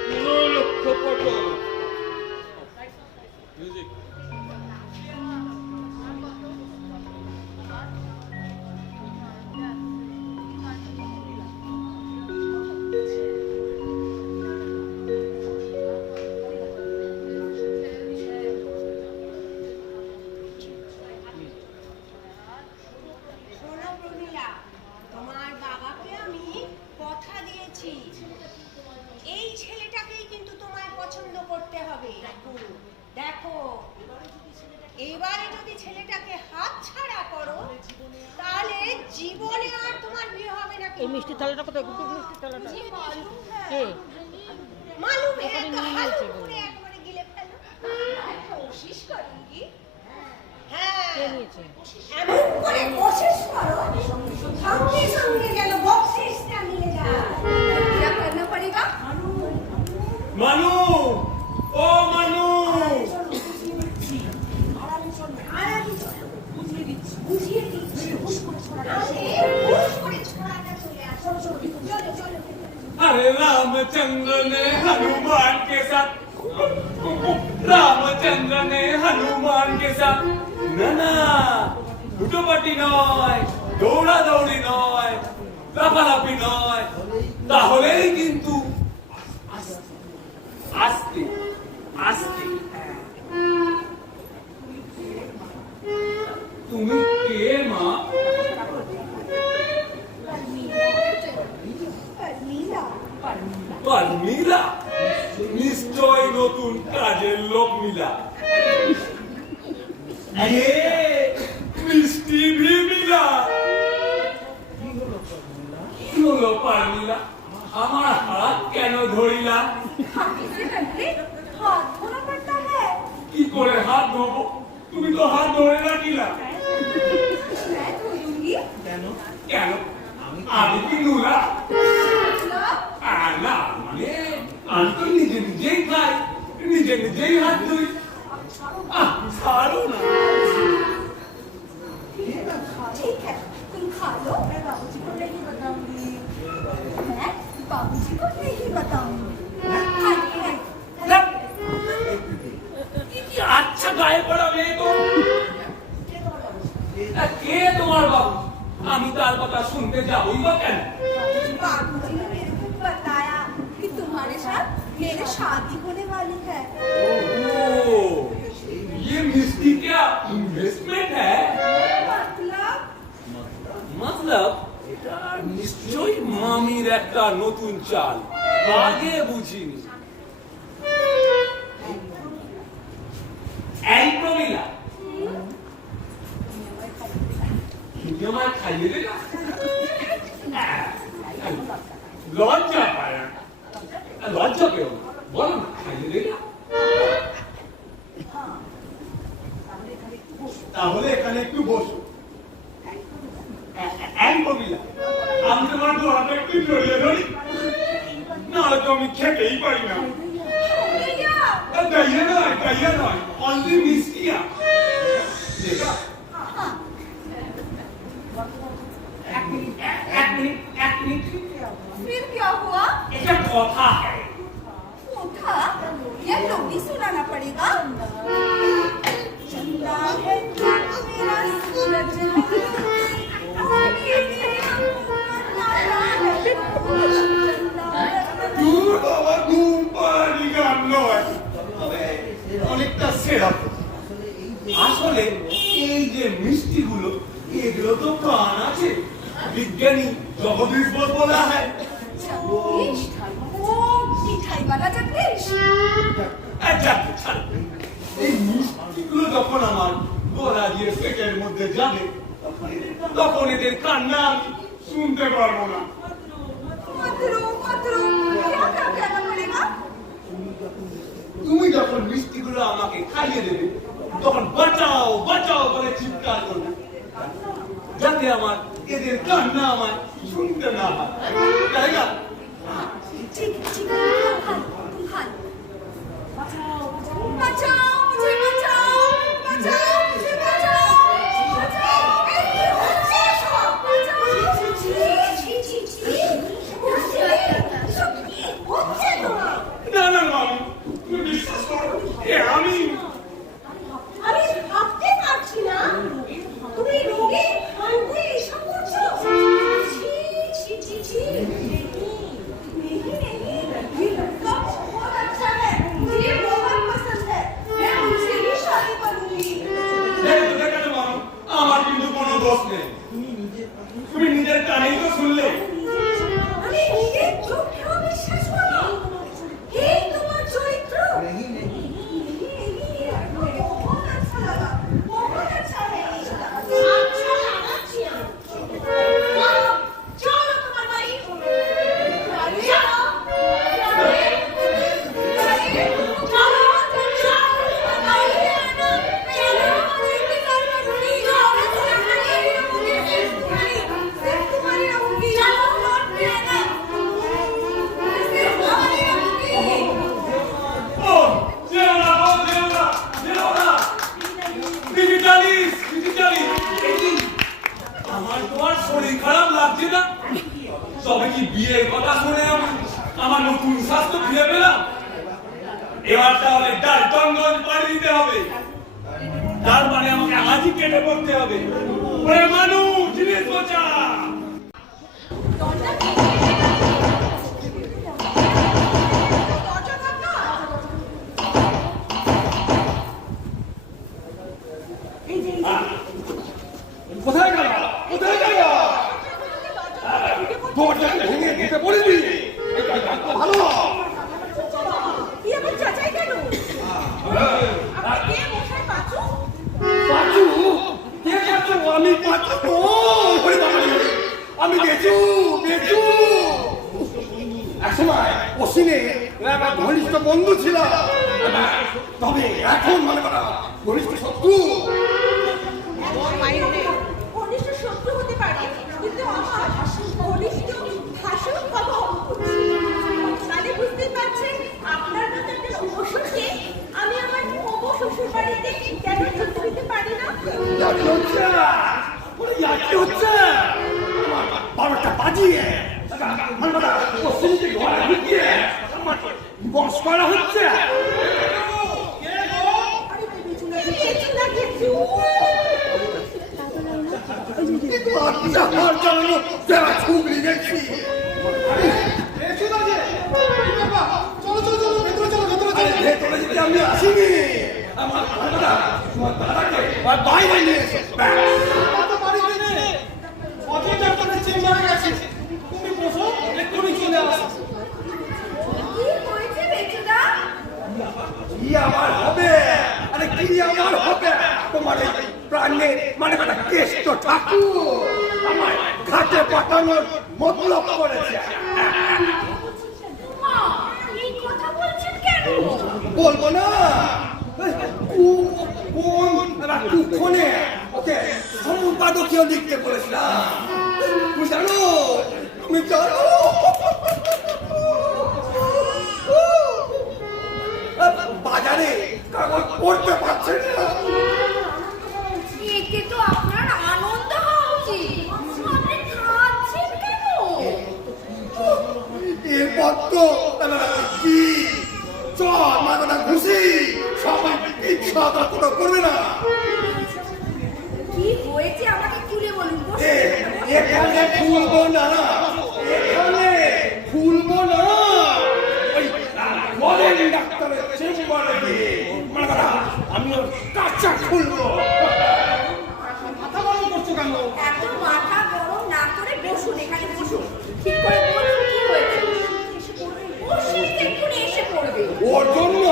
15 লক্ষ পটল। মিষ্টি থালাটা কোথায় গুটু মিষ্টি থালাটা কে মালুম হে ওখানে তো নিয়ে হালু নিয়েছে করে বলে। একবারে গিলে ফেলো কোশিশ করুঙ্গি কে হ্যাঁ নিয়েছে এমন করে কোশিশ করো সঙ্গে সঙ্গে যেন বক্সিসটা মিলে যায় क्या करना पड़ेगा মানু, ও মানু, বুঝিয়ে দিচ্ছি হুশ করে ছোড়াটা চলে আসো চলো চলো अरे रामचंद्र ने हनुमान के साथ, रामचंद्र ने हनुमान के साथ, ना ना লুটোপাটি নয়, দৌড়াদৌড়ি নয়, লাফালাফি নয়, তাহলেই কিন্তু আস্তে আস্তে। তুমি কে মা? পারমিলা, নিশ্চয় নতুন কাজের লোক মিলা। মিষ্টি ভি মিলা। কি হলো পারমিলা, আমার হাত কেন ধরিলা? हाथ धोना पड़ता है কি করে হাত ধোবো? তুমি তো হাত ধরে রাখিলা। मैं धोऊंगी কেন? আমি কি নুলা? না মানে আমি তো নিজে নিজেই খাই, নিজে নিজেই হাত ধুই। ছাড়ো না। ठीक है तुम खा लो मैं बाबूजी को नहीं बताऊंगी मैं बाबूजी को नहीं बताऊंगी আচ্ছা গায়ে পড়া মেয়ে তো। কে তোমার বাবু? আমি তার কথা শুনতে যাবই বা কেন? बाबूजी ने मेरे को बताया कि तुम्हारे साथ मेरी शादी होने वाली है ओह, ये मिस्टी क्या इन्वेस्टमेंट है? मतलब এটা নিশ্চয়ই মামির একটা নতুন চাল, আগে বুঝিনি। এই প্রমিলা, তুমি আমায় খাইয়ে দেবে? লজ্জা পায় না, লজ্জা পেও না, বলো না খাইয়ে দেবে। তাহলে এখানে একটু বসো। প্রমিলা, আমি তোমার গোড়াটা একটু জড়িয়ে ধরি, নাহলে তো আমি খেতেই পারি না। গাইয়া নয়, অনলি মিষ্টিয়া। এক মিনিট। फिर क्या हुआ এটা কথা है। उठा ये लोग सुनाना पड़ेगा चंदा है मेरा सूरज অনেকটা সেরা। আসলে এই যে মিষ্টিগুলো, এগুলো তো প্রাণ আছে। বিজ্ঞানী জগদীশ বলা হয়। वो मिठाई वाला जगदीश এই মিষ্টিগুলো যখন আমার গলা দিয়ে পেটের মধ্যে যাবে, তখন এদের কান্না শুনতে পারবো না। क्या करना पड़ेगा তুমি যখন মিষ্টিগুলো আমাকে খাইয়ে দেবে, তখন বাঁচাও বাঁচাও বলে চিৎকার করবে, যাতে আমার এদের কান্না আমায় শুনতে না হয়। তাই না? ठीक है तुम खा लो बचाओ मुझे बचाओ बचाओ मुझे बचाओ बचाओ ऐसे होचे सब बचाओ छी छी छी होचे सब की होचे তোমরা না না মামি, তুমি বিশ্বাস করো, আমি ভাবতে পারছি না তুমি রোগে কাঁদতে এসব করছো ছি ছি ছি ছি ये लड़का बहुत अच्छा है मुझे बहुत पसंद है मैं उनसे ही शादी करूंगी দেখো মামি, আমার কিন্তু কোনো দোষ নেই। তুমি নিজের কানেই তো শুনলে। আমি নিজের চোখেও বিশ্বাস করি এই তোমার চরিত্র बहुत अच्छा लगा बहुत अच्छा है अच्छा लगा चलो तुम्हार बाড়ি তবে কি বিয়ের কথা শুনে আমি আমার নতুন স্বাস্থ্য ফিরে পেলাম? এবার তাহলে ডাক্তারগঞ্জ পাড়ি দিতে হবে। তার মানে আমাকে আজই কেটে পড়তে হবে। ওরে মানুষ, জিনিস বোঝা। কোথায় গেল? কোথায় গেল? দরজাটা ভেঙে দিতে বলবি? ভালো। পাঁচু? কে পাঁচু? আমি পাঁচু তো। ওরে বাবা রে, আমি বেচু। একসময় অশ্বিনে আমার ঘনিষ্ঠ বন্ধু ছিল, তবে এখন মনে করা ঘনিষ্ঠ শত্রু। ঘনিষ্ঠ শত্রু হতে পারে, কিন্তু আমার ঘনিষ্ঠ ভাসুর হব। তাহলে বুঝতে পারছেন আপনার মতো একটা শ্বশুরকে আমি আমার হবু শ্বশুর বাড়িতে কেন ঢুকতে দিতে পারি না? হচ্ছে বারোটা বাজিয়ে বস করা হচ্ছে। আমি আসিনি, আমার দাদাকে বাইরে নিয়ে এসে চেম্বারে গেছি। তুমি বসো, এক্ষুনি চলে আসো। কি হয়েছে বেচুদা? কি আমার হবে? আরে কি আমার হবে? তোমার এই প্রাণের মানে কথা কেষ্ট ঠাকুর আমার ঘাটে পাঠানোর মতলব করেছে। মা, এই কথা বলছেন কেন? বলবো না? কোনে ওকে সম্পাদকীয় লিখতে বলেছিলাম। তুমি জানো, বাজারে কাগজ পড়তে পারছে না। এতে তো আপনার আনন্দ হওয়া উচিত। আপনি খাচ্ছেন কেন? এরপর তো কি চল মাগনা ঘুষি সবাই ইচ্ছা করবে না। কি হয়েছে আমাকে খুলে বলুন। এখানে খুলবো না, এখানে খুলবো না। ওই বলেন ডাক্তারের চেম্বারে গিয়ে আমি ওর কাঁচা খুলবো। মাথা গরম করছো কেন? এত মাথা গরম না করে বসুন, এখানে বসুন। ঠিক করে বলুন কি হয়েছে। বসে এক্ষুনি এসে পড়বে। ওর জন্য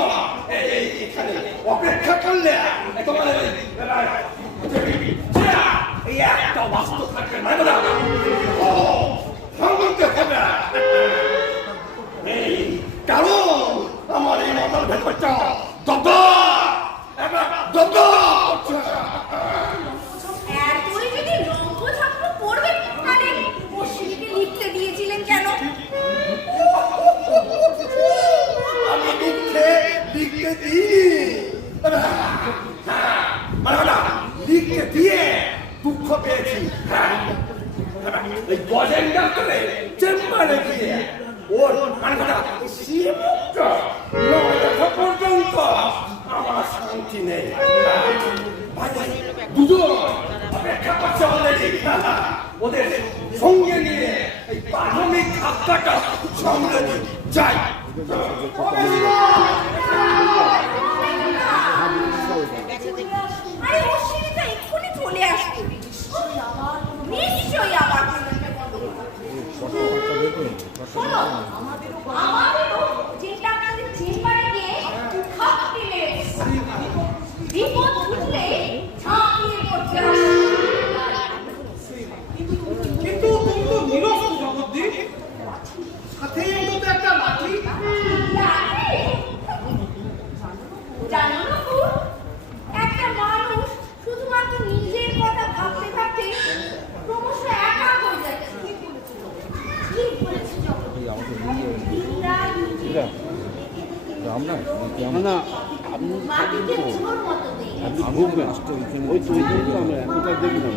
এখানে অপেক্ষা করলে তোমার এই একটা বাস্তব থাকবে না, ভাঙতে হবে। এই কারণ আমার এই মাথার ভেতরটা এতই যদি রঙ্গ থাকলো পড়বে, তাহলে বসিকে লিখতে দিয়েছিলেন কেন? আমি লিখতে দিই লিখতে দিয়ে দুঃখ পেয়েছি। এই বজেন ডাক্তারের চেম্বারে গিয়ে ওর পর্যন্ত আমার শান্তি নেই। দুজন অপেক্ষা করছে অলরেডি। ওদের সঙ্গে নিয়ে এই প্রাথমিক খাতটা সামলে যাই। আরে অশ্বিনী তো এক্ষুনি চলে আসবে। নিশ্চয়ই আবার শোনো, আমাদেরও যেটা আপনাদের চেম্বারে গিয়ে খাপটি মেরেছে। বিপদ বুঝলে ঝাঁপিয়ে পড়তে হবে। কিন্তু তুমি তো নিরস্ত জগদ্দীপ, সাথে অন্তত একটা লাঠি। জানো না ফুল, একটা মানুষ শুধুমাত্র নিজের কথা ভাবতে ভাবতে ক্রমশ একা হয়ে যাচ্ছে। ঠিক বলেছি জগদ্দীপ। মাটিতে চোর মতো নেই। ওই তো আমরা এখনকার দেখি না।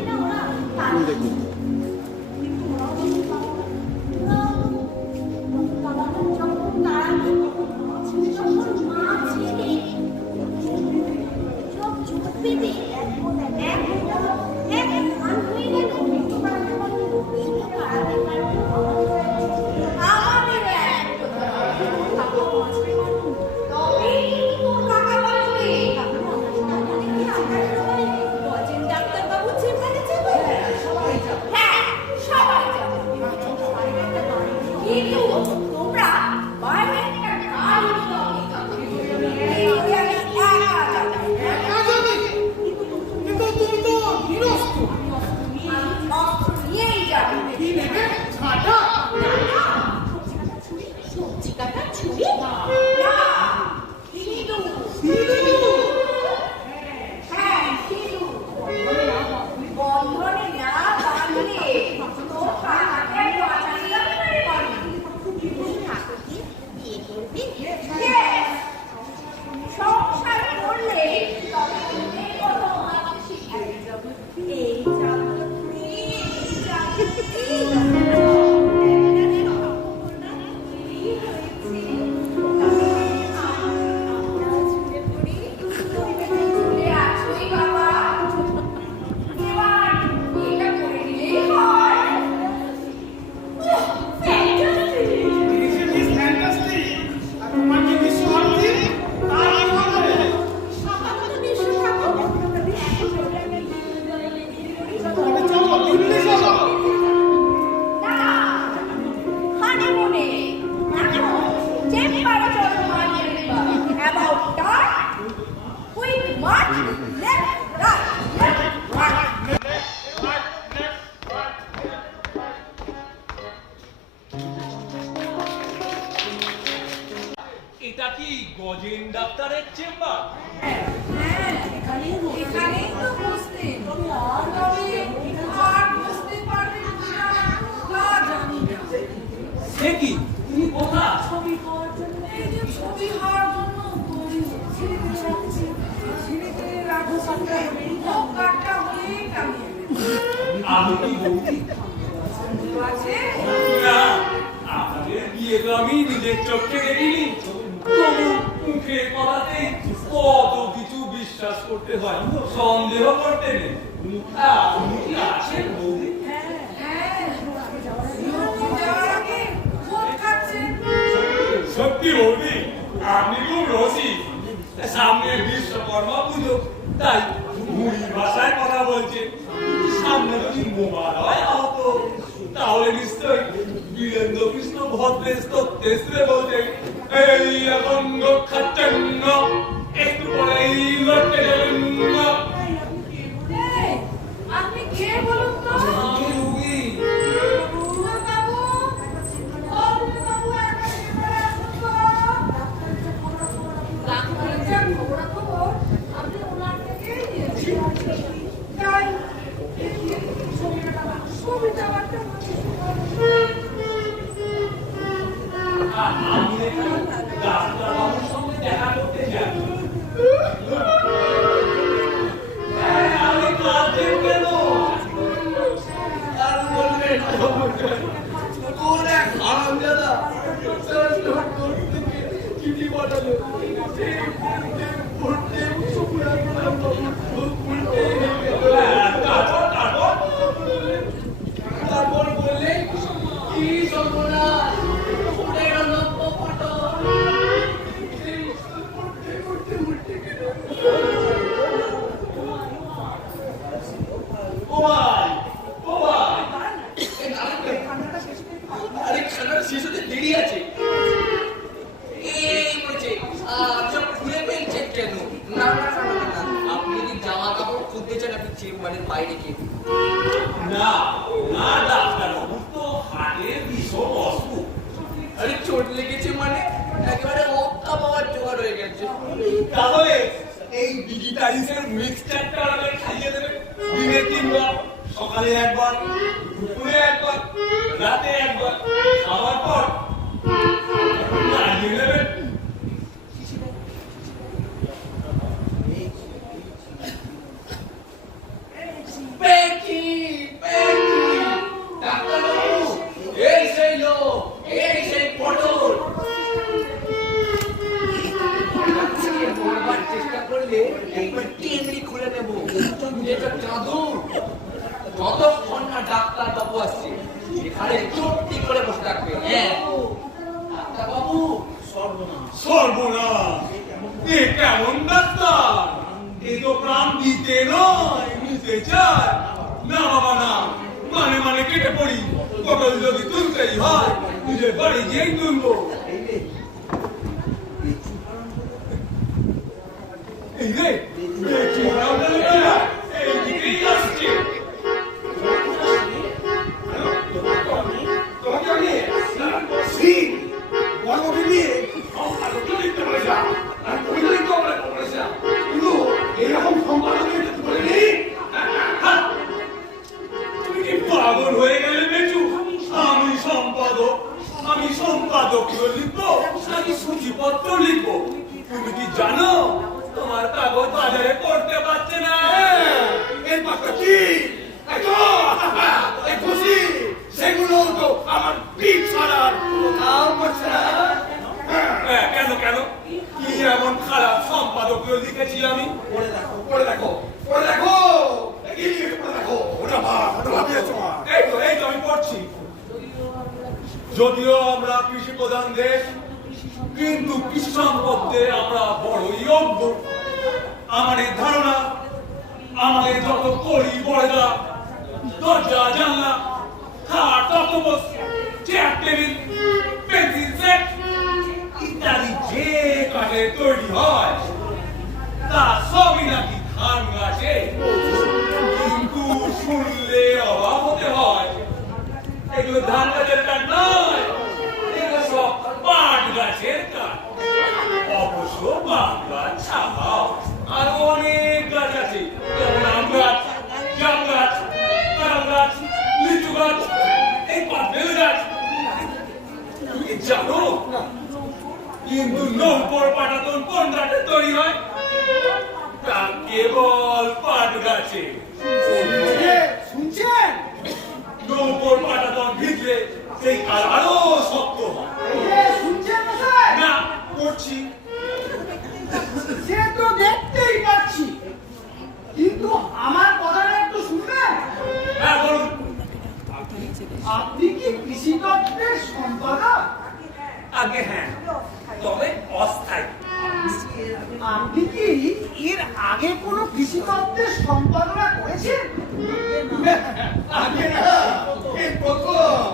ডাক্তারের চেম্বার? হ্যাঁ, এখানেই তো বসতেন। তবে আর বসতে পারবেন কিনা তা জানি না। সে কি, তুমি কোথায়? এই যে ছবি হওয়ার জন্য তৈরি হচ্ছে। সিঁড়িতে রাখো সামনে, মুখ কাটটা হয়েই টাঙিয়ে দেবে। আমি কি বৌদি? সন্দেহ আছে? না, আপনাদের বিয়ে তো আমি নিজের চোখে দেখিনি। তবু মুখের কথাতেই কত কিছু বিশ্বাস করতে হয়, সন্দেহ করতে নেই। আপনি কি আছেন বৌদি? হ্যাঁ, বিরতি যাওয়ার আগে ভোট খাচ্ছেন। সত্যি বৌদি, আপনি খুব রসিক। সামনে বিশ্বকর্মা পুজো, তাই মুড়ির ভাষায় কথা বলছেন। সামনে যদি মোবারয় হতো, তাহলে নিশ্চয় বীরেন্দ্র কৃষ্ণ ভদ্রের স্তোত্রে বলতে এই অঙ্গ খাচ্ছেন না, একটু পরেই লড়তে যাবেন না। এই, আপনি কে বলুন তো? আমি রুগী। বাবু, ও বাবু, একবার এখানে আসুন তো। ডাক্তারের যা খবরাখবর, আপনি ওনার থেকেই নিয়েছেন। তাই, ছবিটা বাড়তে আমি এখানে ডাক্তারবাবুর সঙ্গে দেখা করতে চাই। আমি কাঁদছেন কেন? আর বলবেন কোন এক হারামজাদা চিঠি পাঠালো। তারপর বললে কি সর্বনাশ, ফুলের লক্ষ ফটো। ও ভাই, ও ভাই, আরে খানাটা শেষ হতে দেরি আছে। এই বলছে আপনি খুলে ফেলছেন কেন? না না না না, না, আপনি যদি জামা কাপড় খুলতে চান আপনি চেম্বারের বাইরে গিয়ে না না, ডাক্তারবাবু তো হাটের ভীষণ অসুখ। আরে চোট লেগেছে মানে একেবারে হত্যা পাওয়ার জোগাড় হয়ে গেছে। তাহলে এই ডিজিটাইজের মিক্সচারটা আমাকে খাইয়ে দেবে দিনে 3 বার, সকালে একবার, দুপুরে একবার, রাতে একবার, খাওয়ার পর লাগিয়ে নেবেন। পেকি পেকি ডাক্তারবাবু, এই সেই লোক, এই সেই পটল। বলবার চেষ্টা করলে একবার টেনে খুলে নেব। এটা জাদু। যতক্ষণ না ডাক্তারবাবু আসছে এখানে চুপটি করে বসে থাকবে। হ্যাঁ ডাক্তারবাবু, সর্বনাশ, এ কেমন ডাক্তার? এ তো প্রাণ দিতে নয়, নিতে চায়। না বাবা না, মানে মানে কেটে পড়ি। পটল যদি তুলতেই হয় নিজের বাড়ি গিয়েই তুলবো। এই রে, বেঁচে রাখলে না, এই দিকেই আসছে। তোমাকে আমি সিং বড় দিয়ে সম্পাদককে লিখতে বলেছিলাম, আর তুমি লিখতে বলেছিলাম, কিন্তু এরকম সম্পাদক বলিনি। তুমি কি পাগল হয়ে গেলে বেচু? আমি সম্পাদক লিখবো নাকি সূচিপত্র লিখবো? তুমি কি জানো তোমার কাগজ বাজারে পড়তে পারছে না? এর পাশে কি খুশি, সেগুলো তো আমার পিঠ ছাড়ার কোথাও করছে না। কেন কেন, কি এমন খারাপ সম্পাদক লিখেছি আমি? পড়ে দেখো, পড়ে দেখো, পড়ে দেখো, পড়ে দেখো। এই তো আমি পড়ছি। যদিও আমরা কৃষি প্রধান দেশ, কিন্তু কৃষি সম্পদে আমরা বড়ই অজ্ঞ। আমাদের ধারণা আমাদের যত কড়ি বড়দা, দরজা জানলা, খাট তক্তপোষ, চেয়ার টেবিল, পেন্সিল সেট ইত্যাদি যে কাঠে তৈরি হয় তা সবই নাকি ধান গাছে। কিন্তু শুনলে অবাক হতে হয়, এগুলো ধান গাছের কাঠ নয়, এগুলো সব পাট গাছের কাঠ। অবশ্য পাট আহাও, আরো অনেক গাছ আছে, যেমন আম গাছ, জাম গাছ, কাঁঠাল গাছ, লিচু গাছ, এই পাঁপেল গাছ। তুমি কি জানো কিন্তু নৌকর পাটাতন কোন গাছে তৈরি হয়? তা কেবল পাট গাছে। শুনছেন? নৌকর পাটাতন ভিজলে সেই কাল আরো শক্ত হয়। শুনছেন মশাই? না, করছি। সে তো দেখতেই পাচ্ছি, কিন্তু আমার কথাটা একটু শুনবেন? হ্যাঁ, বলুন। আপনি কি কৃষি দপ্তরের সম্পাদক? আগে হ্যাঁ, তবে অস্থায়ী। আপনি কি এর আগে কোনো কৃষি দপ্তরের সম্পাদনা করেছেন? আগে না, এই প্রথম।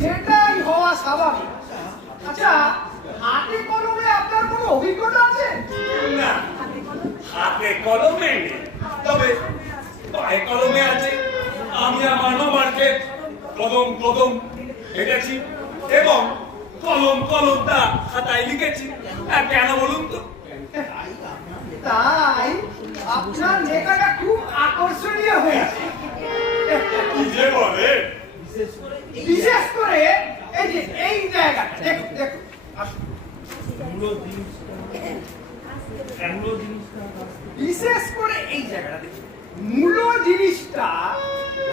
সেটাই হওয়া স্বাভাবিক। আচ্ছা, হাতে কলমে আপনার কোনো অভিজ্ঞতা আছে? না, হাতে কলমে নেই, তবে পায়ে কলমে আছে। আমি আমার মামাকে কদম কদম হেঁটেছি এবং কলম কলমটা খাতায় লিখেছি। কেন বলুন তো? তাই আপনার লেখাটা খুব আকর্ষণীয় হয়েছে। কি যে বলে? বিশেষ করে এই যে এই জায়গাটা দেখুন দেখুন। বিশেষ করে এই জায়গাটা দেখুন। মূল জিনিসটা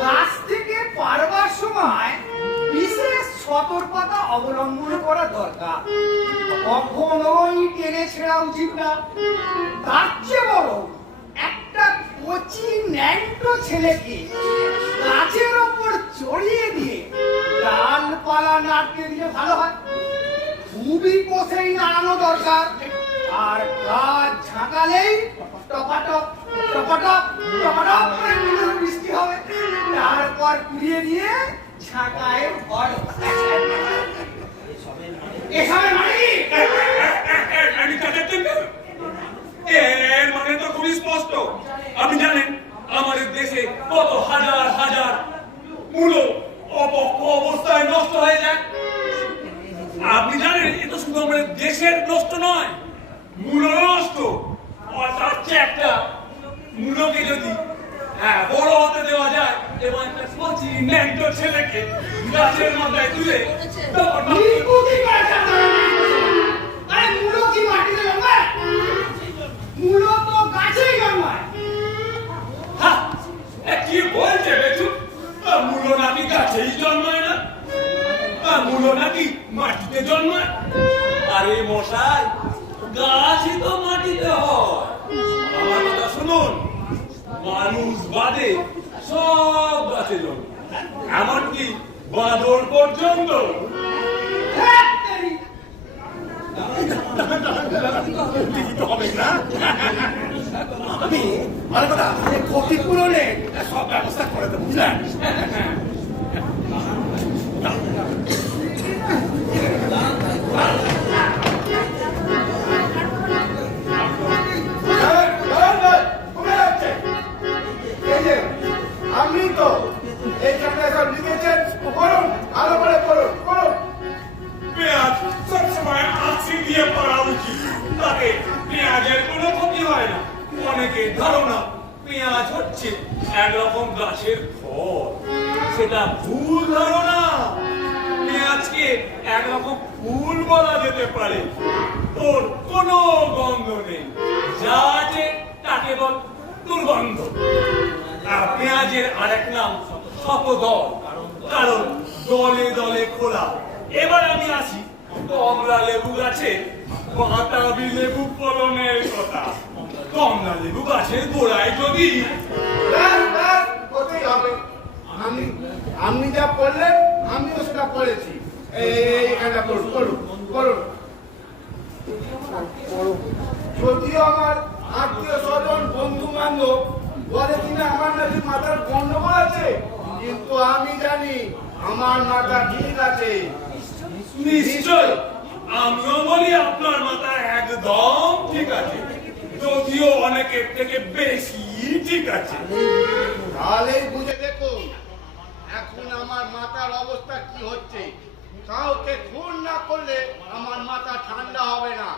গাছ থেকে পারবার সময় বিশেষ সতর্কতা অবলম্বন করা দরকার। কখনোই টেনে ছেঁড়া উচিত না। তার চেয়ে বড় একটা কচি ন্যাংটো ছেলেকে গাছের ওপর চড়িয়ে দিয়ে ডালপালা নাড়তে দিলে ভালো হয়। খুবই কষেই নাড়ানো দরকার। আর গাছ ঝাঁকালেই টপাটপ টপাটপ টপাটপ করে বৃষ্টি হবে। তারপর কুড়িয়ে দিয়ে ঝাঁকায় ভর। এসবের মানে কি? আমি কাদের জন্য? এর মানে তো খুবই স্পষ্ট। আপনি জানেন আমাদের দেশে কত হাজার হাজার মূলো অপক্ষ অবস্থায় নষ্ট হয়ে যায়। আপনি জানেন এটা শুধু আমাদের দেশের নষ্ট নয়, মূলো নষ্ট। অর্থাৎ একটা মূলকে যদি বড় হতে দেওয়া যায় এবং একটা কচি ন্যাংটো ছেলেকে গাছের মাথায় তুলে আরে মূলো কি মাটিতে জন্মায়? মূলো তো গাছেই জন্মায়। কি বলছে বেচু? মূলো নাকি গাছেই জন্মায় না? মূলো নাকি মাটিতে জন্মায়? আরে মশাই, গাছই তো মাটিতে হয়। আমার কথা শুনুন, মানুষ বাদে সব গাছে জন্মায়, এমনকি বাঁদর পর্যন্ত। হবে না, আমি ভালো কথা ক্ষতিপূরণে সব ব্যবস্থা করে দেবো, বুঝলেন? আপনি তো এইখানে সব লিখেছেন, করুন, ভালো করে করুন, করুন। পেঁয়াজ সবসময় আঁচি দিয়ে পড়া উচিত, তাতে পেঁয়াজের কোনো ক্ষতি হয় না। অনেকের ধারণা পেঁয়াজ হচ্ছে একরকম গাছের ফল, সেটা ভুল ধারণা। পেঁয়াজকে একরকম ফুল বলা যেতে পারে। ওর কোনো গন্ধ নেই, যা আছে তা কেবল দুর্গন্ধ। পেঁয়াজের আরেক নাম শতদল, কারণ দলে দলে খোলা। এবার আমি আসি কমলা লেবু গাছে বাতাবি লেবু ফলনের কথা। কমলা লেবু গাছের গোড়ায় যদি করতেই হবে। আপনি যা বললেন আমিও সেটা করেছি। এইখানটা করুন, করুন, করুন। যদিও আমার আত্মীয় স্বজন বন্ধু বান্ধব বলে কিনা আমার নাকি মাথার গন্ডগোল আছে, কিন্তু আমি জানি আমার মাথা ঠিক আছে। নিশ্চয় আমিও বলি আপনার মাথা একদম ঠিক আছে, যদিও অনেকের থেকে বেশি ঠিক আছে। তাহলেই বুঝে দেখুন এখন আমার মাথার অবস্থা কি হচ্ছে। কাউকে খুন না করলে আমার মাথা ঠান্ডা হবে না।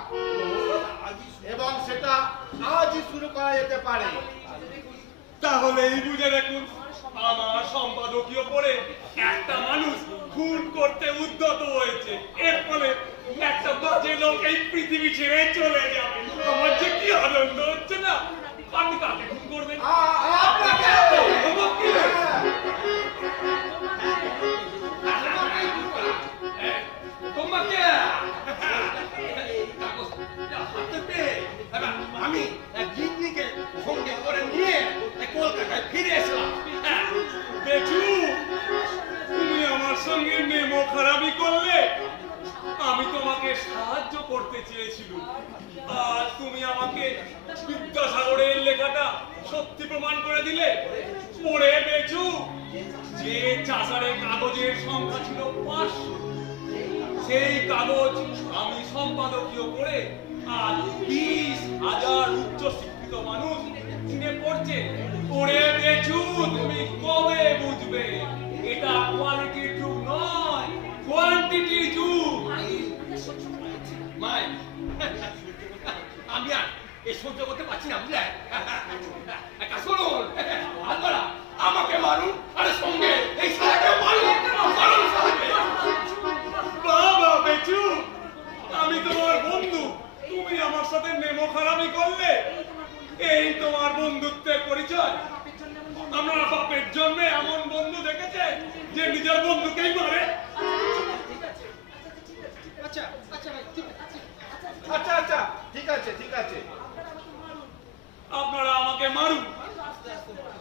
তাহলেই বুঝে দেখুন আমার সম্পাদকীয় পড়ে একটা মানুষ খুন করতে উদ্যত হয়েছে, এর ফলে একটা বাজে লোক এই পৃথিবী ছেড়ে চলে যাবে। আমার যে কি আনন্দ হচ্ছে না। আপনি কাকে খুন করবেন? আপনাকে। আমাকে? তোমাকে আমি গিন্নিকে সঙ্গে করে নিয়ে কলকাতায় ফিরে এসলাম। বেচু, তুমি আমার সঙ্গে নেমো খারাপই করলে। আমি তোমাকে সাহায্য করতে চেয়েছিলাম, আর তুমি আমাকে বিদ্যাসাগরের লেখাটা সত্যি প্রমাণ করে দিলে। পড়ে বেচু, যে চাষারের কাগজের সংখ্যা ছিল 500, সেই কাগজ আমি সম্পাদকীয় করে আর 20,000 উচ্চ শিক্ষিত মানুষ কিনে পড়ছে। পড়ে বেচু, তুমি কবে বুঝবে এটা কোয়ালিটির যুগ নয়, কোয়ান্টিটির যুগ। মাই, আমি আর এ সহ্য করতে পারছি না, বুঝলেন? একটা শুনুন, আপনারা আমাকে মারুন, আরে সঙ্গে এই শালাকে মারুন, মারুন শালাকে। বাবা বেচু, আমি তোমার বন্ধু, তুমি আমার সাথে নেমো খারাপই করলে। এই তোমার বন্ধুত্বের পরিচয়। আমরা বাপের জন্মে এমন বন্ধু দেখেছে যে নিজের বন্ধুকেই মারে। আচ্ছা আচ্ছা ভাই, ঠিক আছে। আচ্ছা আচ্ছা, ঠিক আছে ঠিক আছে। আপনারা আমাকে মারুন,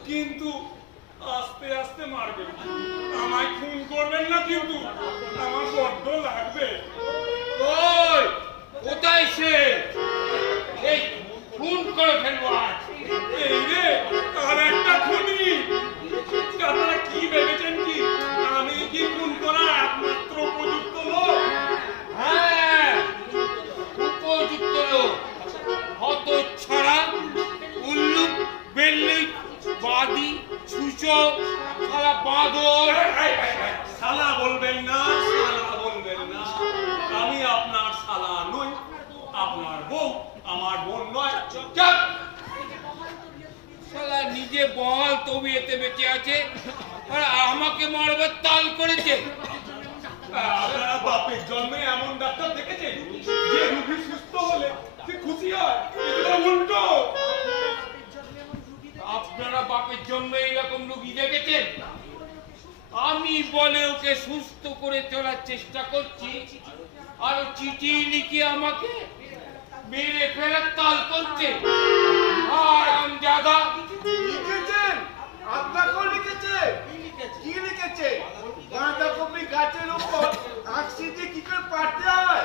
কিন্তু আস্তে আস্তে মারবেন। আমায় খুন করবেন না, কিন্তু আমার বড্ড লাগবে। ওই কোথায় সে? এই খুন করে ফেলবো আজ। এই রে, আর একটা খুনি। আপনারা কি ভেবেছেন কি আমি কি খুন করা একমাত্র উপযুক্ত লোক? হ্যাঁ, উপযুক্ত লোক। হতচ্ছাড়া, উল্লুক, বেল্লুক, বাদি, ছুঁচো, সারা বাঁদর। শালা বলবেন না, শালা বলবেন না। আমি আপনার শালা নই, আপনার বউ আমার বোন নয়। চুপ! শালা নিজে বল তবিয়েতে বেঁচে আছে, আর আমাকে মারবার তাল করেছে। আপনারা বাপের জন্মে এমন ডাক্তার দেখেছেন যে রোগী সুস্থ হলে সে খুশি হয়? এটা উল্টো। আপনারা বাপের জন্য এইরকম রোগী দেখেছেন? আমি বলে ওকে সুস্থ করে চলার চেষ্টা করছি, আর চিঠি লিখে আমাকে মেরে ফেলার তাল করছে। আর আমজাদা লিখেছেন? আপনাকেও লিখেছে? কি লিখেছে? বাঁধাকপি গাছের উপর আঁকশি দিয়ে কি করে পারতে হয়?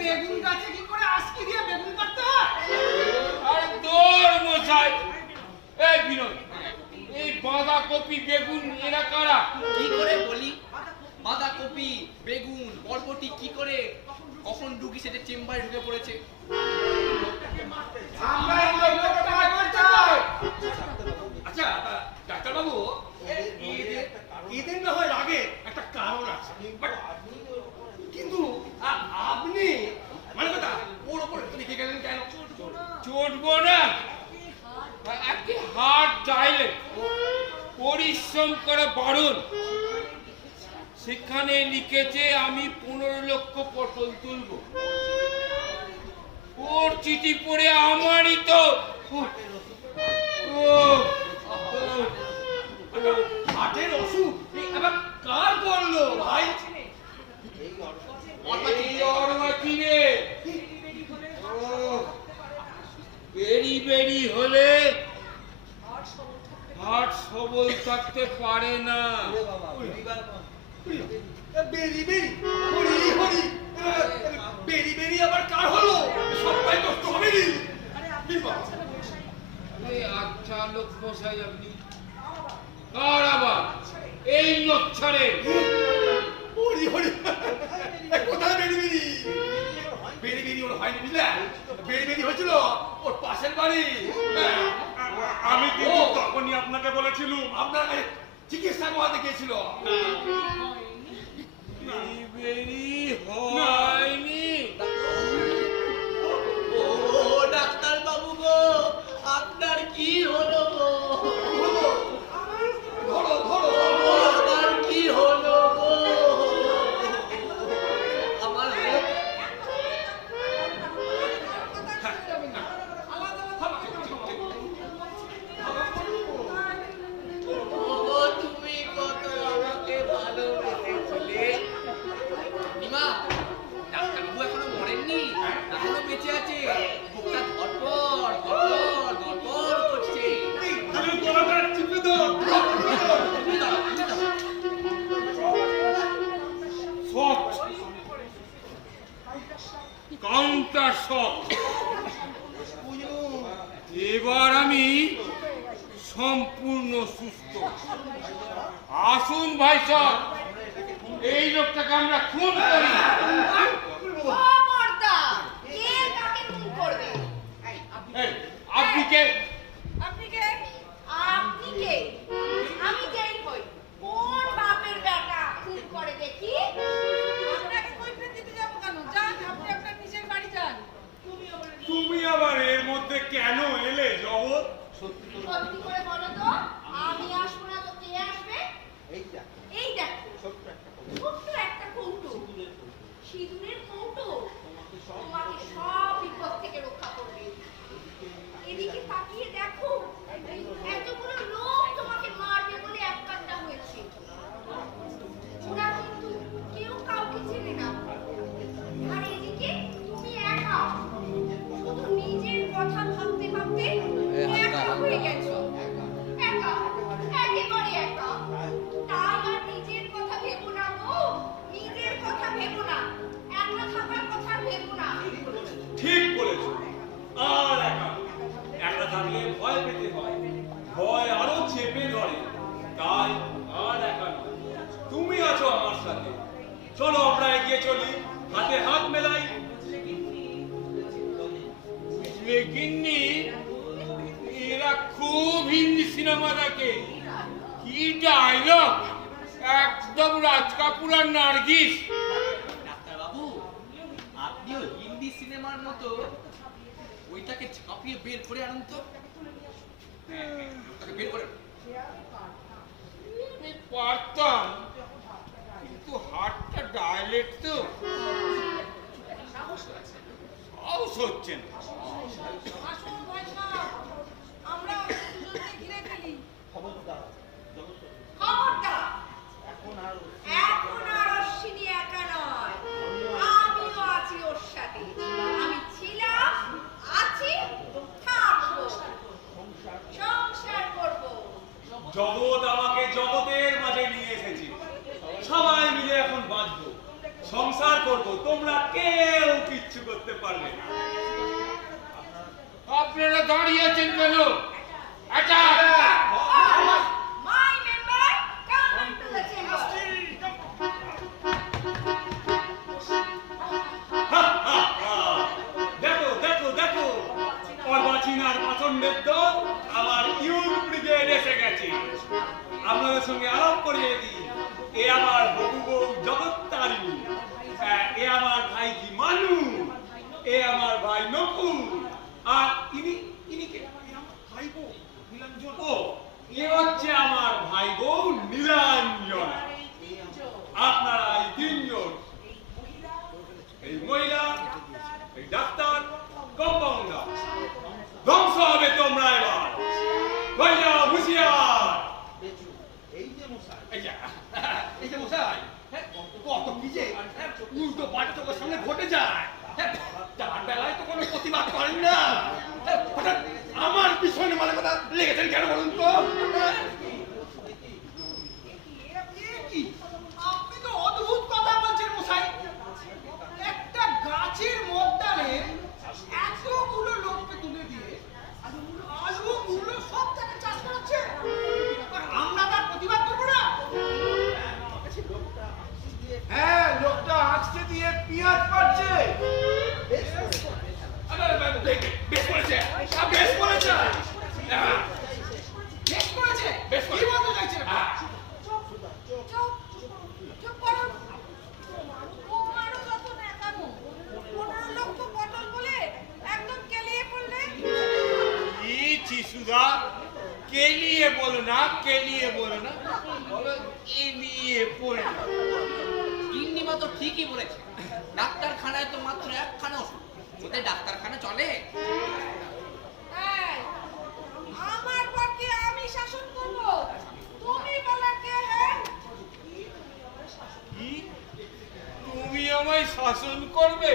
বেগুন গাছে কি করে আজকে দিয়ে বেগুন কাটতে হয়? আর তোর মশাই, এই বিনোদ, এই বাঁধাকপি বেগুন এরা কারা? কি করে বলি? বাঁধাকপি, বেগুন, বরবটি কি করে কখন ঢুকি সেটা চেম্বারে ঢুকে পড়েছে। আমরা এই লোকটাকে মারতে চাই। আচ্ছা ডাক্তারবাবু, এদের না হয় রাগে একটা কারণ আছে, কিন্তু আপনি মানে কথা ওর ওপর রেখে গেলেন কেন? চটবো না, একটি হার্ট ডাইলেট, পরিশ্রম করা বারণ। সেখানে লিখেছে আমি 15 লক্ষ পটল তুলব। ওর চিঠি পড়ে আমারই তো হার্টের অসুখ এবার কার করলো ভাই? এই অর্বাচী রে। বেরি বেরি হলে হার্ট সবল থাকতে পারে না। বেরি বেরি হরি হরি, বেরি বেরি আবার কার হলো? সবাই কষ্ট হবে নি। আচ্ছা লোক বসাই আপনি কার আবার এই লোক ছাড়ে? হরি হরি, কোথায় বেরি বেরি? বেরি বেরি ওর হয়নি, বুঝলে? বেরি বেরি হয়েছিল ওর পাশের বাড়ি। আমি কিন্তু তখনই আপনাকে বলেছিলাম আপনার চিকিৎসা করাতে গিয়েছিল। বেরি হয়নি। ও ডাক্তার বাবু গো, আপনার কি হলো গো? অসুস্থ। আসুন ভাই সাহেব, এই লোকটাকে আমরা খুন করি। খবরদার, কে কাকে খুন করবে? এই, আপনি কে? আপনি কে? আপনি কে? আমি কেই হই? কোন বাপের বেটা খুন করে দেখি? আপনাকে কৈফিয়ত দিতে যাবো কেন? যান, আপনি আপনার নিজের বাড়ি যান। তুমি আবার এর মধ্যে কেন এলে জগৎ? সত্যি করে বলো তো, আমি আসবো না তো কে আসবে? এই দেখো, ছোট্ট একটা কৌটো, সিঁদুরের কৌটো, তোমাকে সব বিপদ থেকে রক্ষা করবে। এদিকে তাকিয়ে দেখো, এতগুলো লোক তোমাকে মারবে বলে এক কাট্টা হয়েছে। ওরা কিন্তু কেউ কাউকে চেনে না। আর এদিকে তুমি একা, শুধু নিজের কথা ভাবতে ভাবতে একা হয়ে গেছো। একা, একেবারে একা। তাই আর নিজের কথা ভেবো না গো, নিজের কথা ভেবো না, একা থাকার কথা ভেবো না। ঠিক বলেছো। আর একা থাকলে ভয় পেতে হয়, ভয় আরো চেপে ধরে। তাই আর একা নয়, তুমি আছো আমার সাথে। চলো আমরা এগিয়ে চলি, হাতে হাত মেলাই। গিন্নি, এরা খুব হিন্দি সিনেমা দেখে। কি ডায়লগ, একদম রাজ কাপুর আর নার্গিস। ডাক্তারবাবু, আপনিও হিন্দি সিনেমার মতো ওইটাকে ছাপিয়ে বের করে আনুন তো। ওটাকে বের করে আমি পারতাম, কিন্তু হাতটা ডাইলেট তো, সাহস হচ্ছে না। আসুন ভাই সাহেব, আমরা ওদের দুজনকে ঘিরে ফেলি। খবরদার, এখন আর অশ্বিনী একা নয়, আমিও আছি ওর সাথে। আমি ছিলাম, আছি, থাকবো, সংসার করবো। জগৎ আমাকে জগতের মাঝে নিয়ে এসেছে, সবাই মিলে এখন বাঁচবো, সংসার করবো। তোমরা কেউ কিচ্ছু করতে পারবে না। আপনারা দাঁড়িয়েছেন কেন? এটা My member, come into the chamber. দেখো দেখো দেখো, অর্বাচীনার পছন্দের দল আমার ইউথ ব্রিগেড এসে গেছে। আপনাদের সঙ্গে আলাপ করিয়ে দিই, এ আমার হবু বউ জগত্তারিণী, এ আমার ভাই কি মানু, এ আমার ভাই নকুল, আর ইনি কে? ভাই বউ নীলাঞ্জন। ও, এ হচ্ছে আমার ভাই বউ নীলাঞ্জন। আপনারা এই তিনজন, এই মহিলা, এই ডাক্তার, কম্পাউন্ডার। ধ্বংস হবে তোমরা এবার। হয়ে যাও হুঁশিয়ার। এই যে মশাই, কত কি যে উল্টো পাল্টা চোখের সামনে ঘটে যায়। যার বেলায় তো কোনো প্রতিবাদ করেন না, হঠাৎ আমার পিছনে মানে কথা লেগেছেন কেন বলুন তো? আপনি তো অদ্ভুত কথা বলছেন মশাই। একটা গাছের মধ্যে এতগুলো লোককে তুলে দিয়ে আলু মূলো সব থেকে চাষ করাচ্ছে, আর আমরা তার প্রতিবাদ করবো না? হ্যাঁ, লোকটা আঁচতে দিয়ে পেঁয়াজ পাচ্ছে। বেশ করেছে, বেশ করেছে, বেশ করেছে। বেশ কি করেছে। বলতে চাইছেন? চুপ করুন। তোমারও যত ন্যাকামো। 15 লক্ষ পটল বলে একদম কেলিয়ে পড়লে। শিশুদা, কেলিয়ে বলো না, কেলিয়ে বলো না, বলো এ নিয়ে পড়ে। গিন্নি মতো ঠিকই বলেছে। ডাক্তারখানায় তো মাত্র একখানা ওষুধ, ওতে ডাক্তারখানা চলে? এই, আমার পক্ষে আমি শাসন করব। তুমি বলা কে? হ্যাঁ, কি? তুমি আমায় শাসন করবে?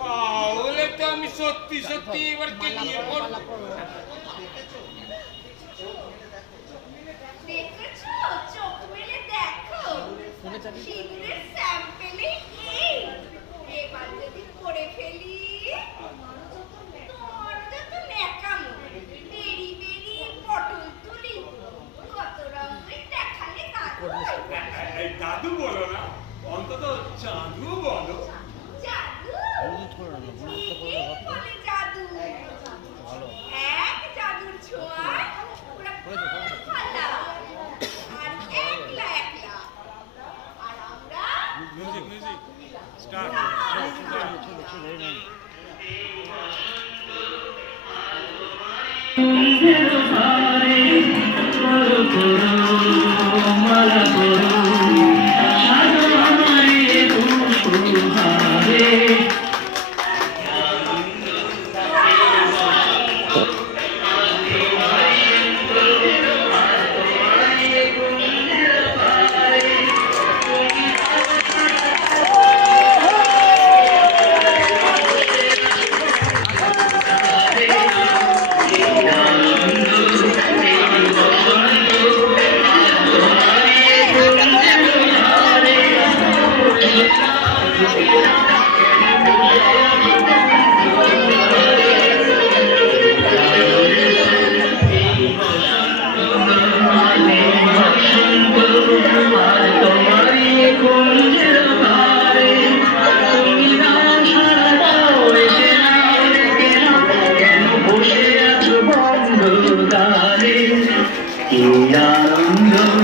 তাহলে তো আমি সত্যি সত্যি এবার কেলিয়ে পড়ব। দেখেছো, চোখ মেলে দেখো, সিঁদুরের স্যাম্পেলে এই। এবার যদি করে ফেলি, তোমার যত ন্যাকামো, বেরি বেরি পটল তুলি, জাদু বলো না, অন্তত জাদু বলো। জাদু? কে বলে জাদু? এক জাদুর ছোঁয়ায় ওরা খালা আর একলা একলা। আর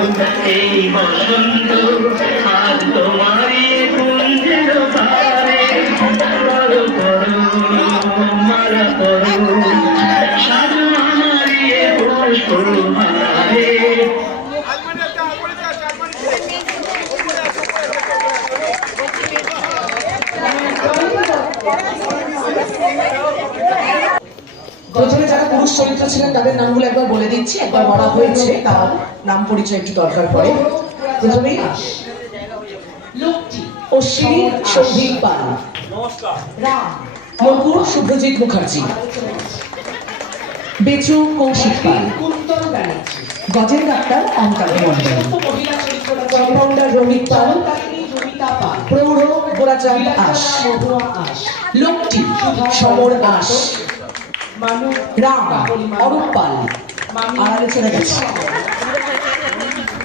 আমরা এই বসন্ত আজ তোমারই কুঞ্জের পারে করো করো মালা করো সাজো আমারই পুষ্পহারে। প্রথমে যারা পুরুষ চরিত্র ছিলেন তাদের নামগুলো একবার বলে দিচ্ছি, একবার বলা হয়েছে, তার নাম পরিচয় একটু দরকার পড়ে। প্রথমেই অশ্বিনী সৌভিক পাল, রাম মঙ্কুর শুভ্রজিৎ মুখার্জি, বেচু কৌশিক পাল, কুন্তল ব্যানার্জি, গজেন ডাক্তার অঙ্কার মন্ডল, কম্পাউন্ডার রোহিত পাল, প্রৌঢ় গোরাচাঁদ আশ, লোকটি সমর আশ, রাম অরূপ পাল, আড়ালে চলে গেছে,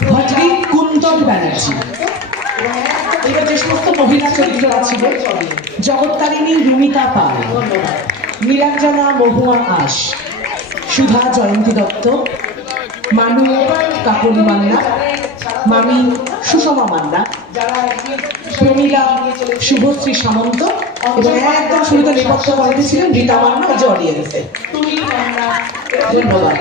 ভদ্রী কুন্তল ব্যানার্জি। এবার যে সমস্ত মহিলা চরিত্র আছে, জগত্তারিণী রুমিতা পাল, নীলাঞ্জনা মহুয়া আশ, সুধা জয়ন্তী দত্ত, মানু কাকলি মান্না, মামি সুষমা মান্না, প্রমীলা শুভশ্রী সামন্ত এবং একদম শুরুতে নেপথ্য কণ্ঠে ছিলেন রীতা মান্না, যে অডিয়েন্সে। ধন্যবাদ।